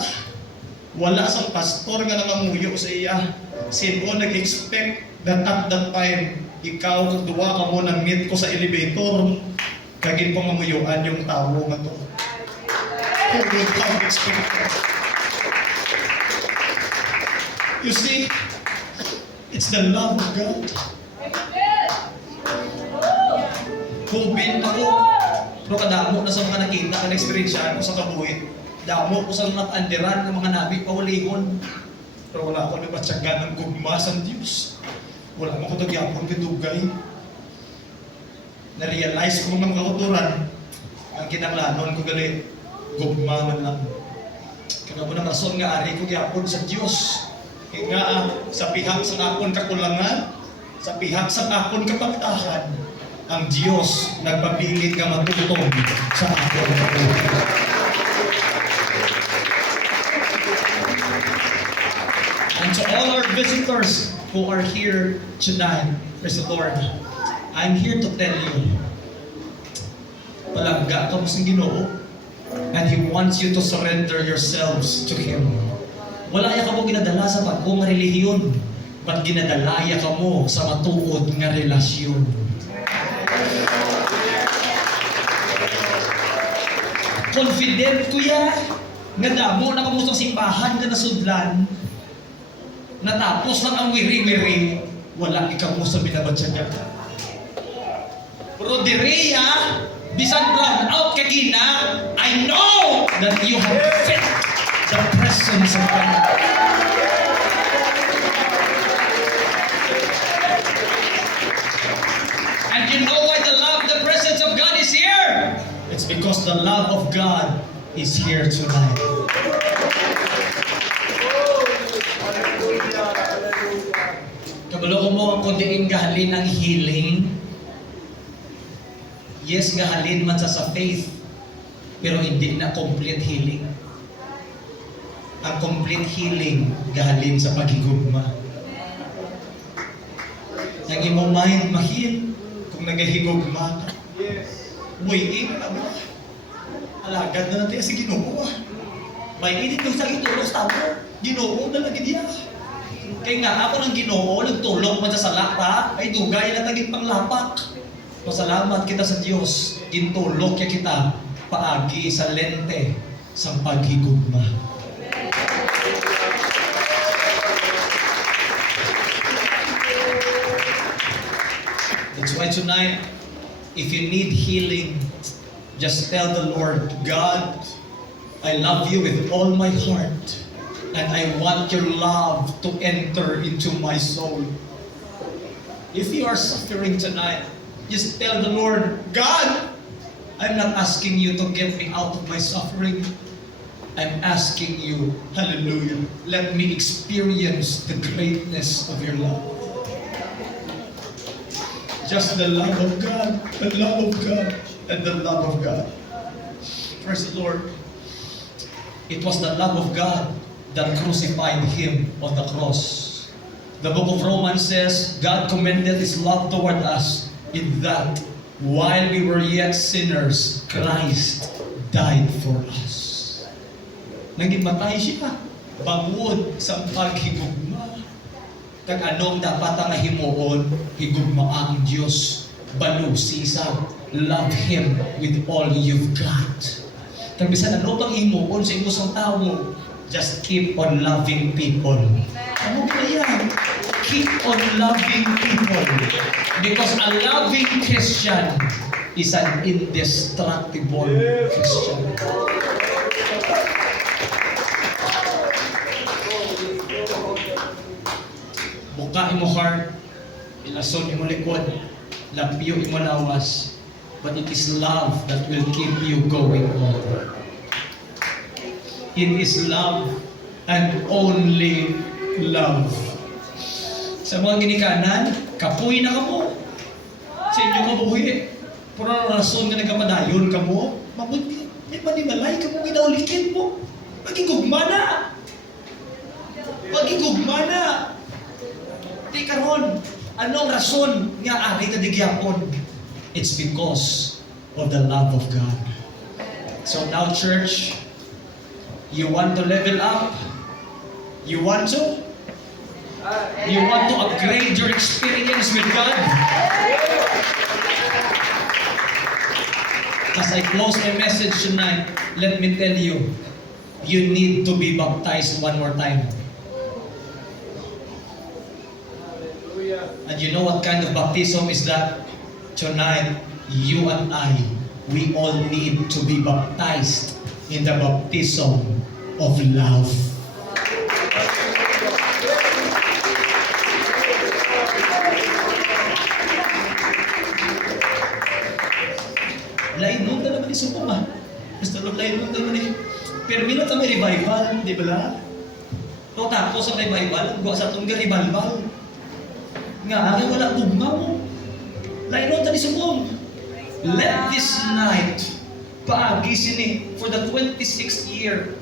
wala sang pastor nga nangamuyo sa iya. Sino nag-expect that at that time, ikaw duwa ka mo nang meet ko sa elevator, kagin pamamuyuan yung tao nga to. Who would have expected? You see, it's the love of God. Kubin ako. Pero kadamo na sa mga nakita, na-experiencean ko sa kabuhi. Damo ko sa mga andiran ng mga nabi pawalingon. Pero wala ako nabatsagan ng gugma sa Diyos. Wala mo ko tagyapon kadugay. Na-realize ko mga kauturan, ang kinanglanon ko gali, gugma man lang. Kaya po ng rason nga ari ko gyapon sa Diyos. Kaya nga sa pihak sa akon kakulangan, sa pihak sa akon kapagtahan, ang Diyos nagpapilit nga matutong sa akon kakulangan. And to all our visitors who are here tonight, praise the Lord, I'm here to tell you, palangga ka mo sa Ginoo, and He wants you to surrender yourselves to Him. Wala ya ka mo ginadala sa bagong relihiyon, but ginadalaya ka mo sa matuod nga relasyon. Confident ko ya, nga damo na kamo sa simbahan nga nasudlan, natapos lang ang wiri-wiri, wala ikaw mo sa binabatsyaga. Pero direya, bisan brown out kagina, I know that you have felt the presence of God. And you know why the presence of God is here? It's because the love of God is here tonight. Kabalo ko mo ang kundiin gahalin ng healing. Yes, gahalin man sa faith, pero hindi na complete healing. Ang complete healing, gahalin sa paghigugma. Nang imong mind mahil, kung nagahigugma ka. Buhay na ba? Alagad na natin sa Ginoo. May init yung sa itulos tamo. Ginoo na lagi diya. Kaya nga ako ng Ginoo, nagtulog man sa salapa, ay dugay na taging panglapak. Pasalamat kita sa Diyos, gintulog kaya kita paagi sa lente sa paghigugma. That's why tonight, if you need healing, just tell the Lord, God, I love you with all my heart, and I want your love to enter into my soul. If you are suffering tonight, just tell the Lord, God, I'm not asking you to get me out of my suffering. I'm asking you, hallelujah, let me experience the greatness of your love. Just the love of God, the love of God, and the love of God. Praise the Lord. It was the love of God that crucified Him on the cross. The book of Romans says, God commended His love toward us in that while we were yet sinners, Christ died for us. Nagimatay siya, bangod sa paghigugma. Kag anong dapat ang himuon, higugma ang Diyos, balusisa, love Him with all you've got. Kag bisan ano pang himuon sa imong tao, just keep on loving people. Ano ba yan? Keep on loving people. Because a loving Christian is an indestructible Christian. Buka imo heart, ilason imo likod, lapyo imo lawas, but it is love that will keep you going on. It is love and only love. Sa mga ginikanan, kapoy na kamo. Sa inyo kabuhi, pero rason ka nagkamadayon kamo, mabuti, may manimalay kamo, ginaulikin mo. Magigugma na. Magigugma na. Di karon, anong rason nga ari ka digyapon? It's because of the love of God. So now, church, you want to level up? You want to? You want to upgrade your experience with God? As I close my message tonight, let me tell you, you need to be baptized one more time. And you know what kind of baptism is that? Tonight, you and I, we all need to be baptized in the baptism of love. Lain nun na naman ni Sukuma. Basta lain nun na naman ni. Pero minat may revival, di ba lang? No, tapos sa revival, gawa sa itong revival. Nga, ay wala gugma mo. Lain nun na ni Sukuma. Let this night, paagi sini, for the 26th year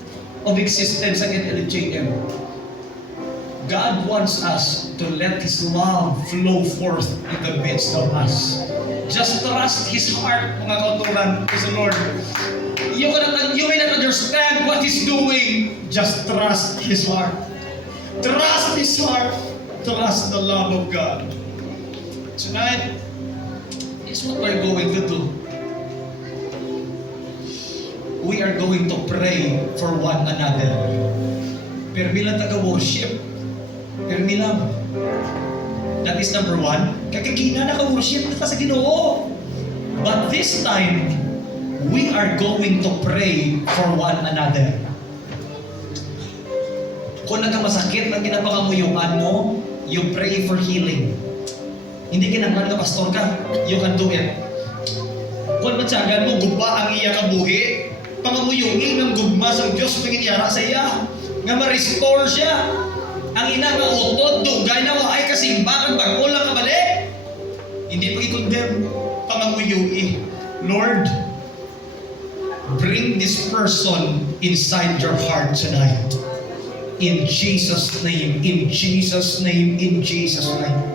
of existence ng LJM, God wants us to let His love flow forth in the midst of us. Just trust His heart, mga kauturan. Praise the Lord. You may not understand what He's doing. Just trust His heart. Trust His heart. Trust the love of God. Tonight, is what we're going to do. We are going to pray for one another. Pero bilang taga-worship, pero bilang, that is number one. Kakagina na ka-worship na sa Ginoo. But this time, we are going to pray for one another. Kung nagkamasakit ang ginapangamuyungan mo, you pray for healing. Hindi kinanglan ka pastor ka, you can do it. Kung matyagan mo, gugma ang iya kabuhi, pangamuyungin ng gugma sa Diyos panginyara sa iya, nga ma-restore siya. Ang ina nga utod, dugay na waay kasimbakan, bagulang kabalik. Hindi pag-i-condemn, pangamuyungi. Lord, bring this person inside your heart tonight. In Jesus' name, in Jesus' name, in Jesus' name.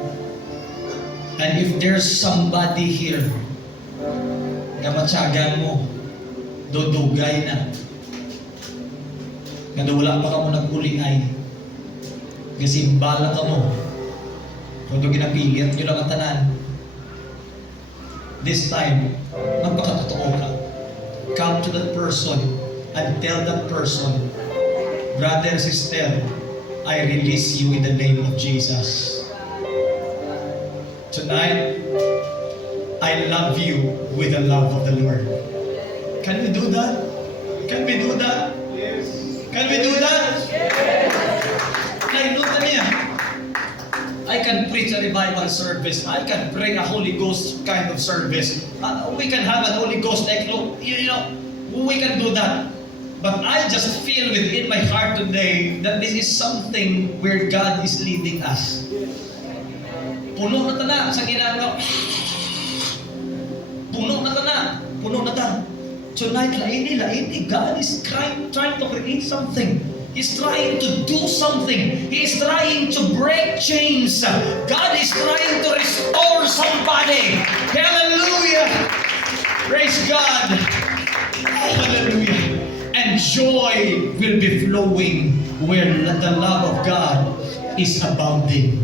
And if there's somebody here na matyagan mo, dudugay na, nga wala pa ka mo nag-uliay, gasimbala ka mo, kung doon ginapilit nyo lang ang tanan, this time, magpakatotoo ka. Come to that person and tell that person, brother, sister, I release you in the name of Jesus. Tonight, I love you with the love of the Lord. Can we do that? Can we do that? Yes. Can we do that? Yes. I can preach a revival service. I can pray a Holy Ghost kind of service. We can have a Holy Ghost, we can do that. But I just feel within my heart today that this is something where God is leading us. Puno na tana sa ginagawa. Puno na tana. Puno na ta. Tonight, laini, God is trying to create something. He's trying to do something. He is trying to break chains. God is trying to restore somebody. Hallelujah. Praise God. Hallelujah. And joy will be flowing where the love of God is abounding.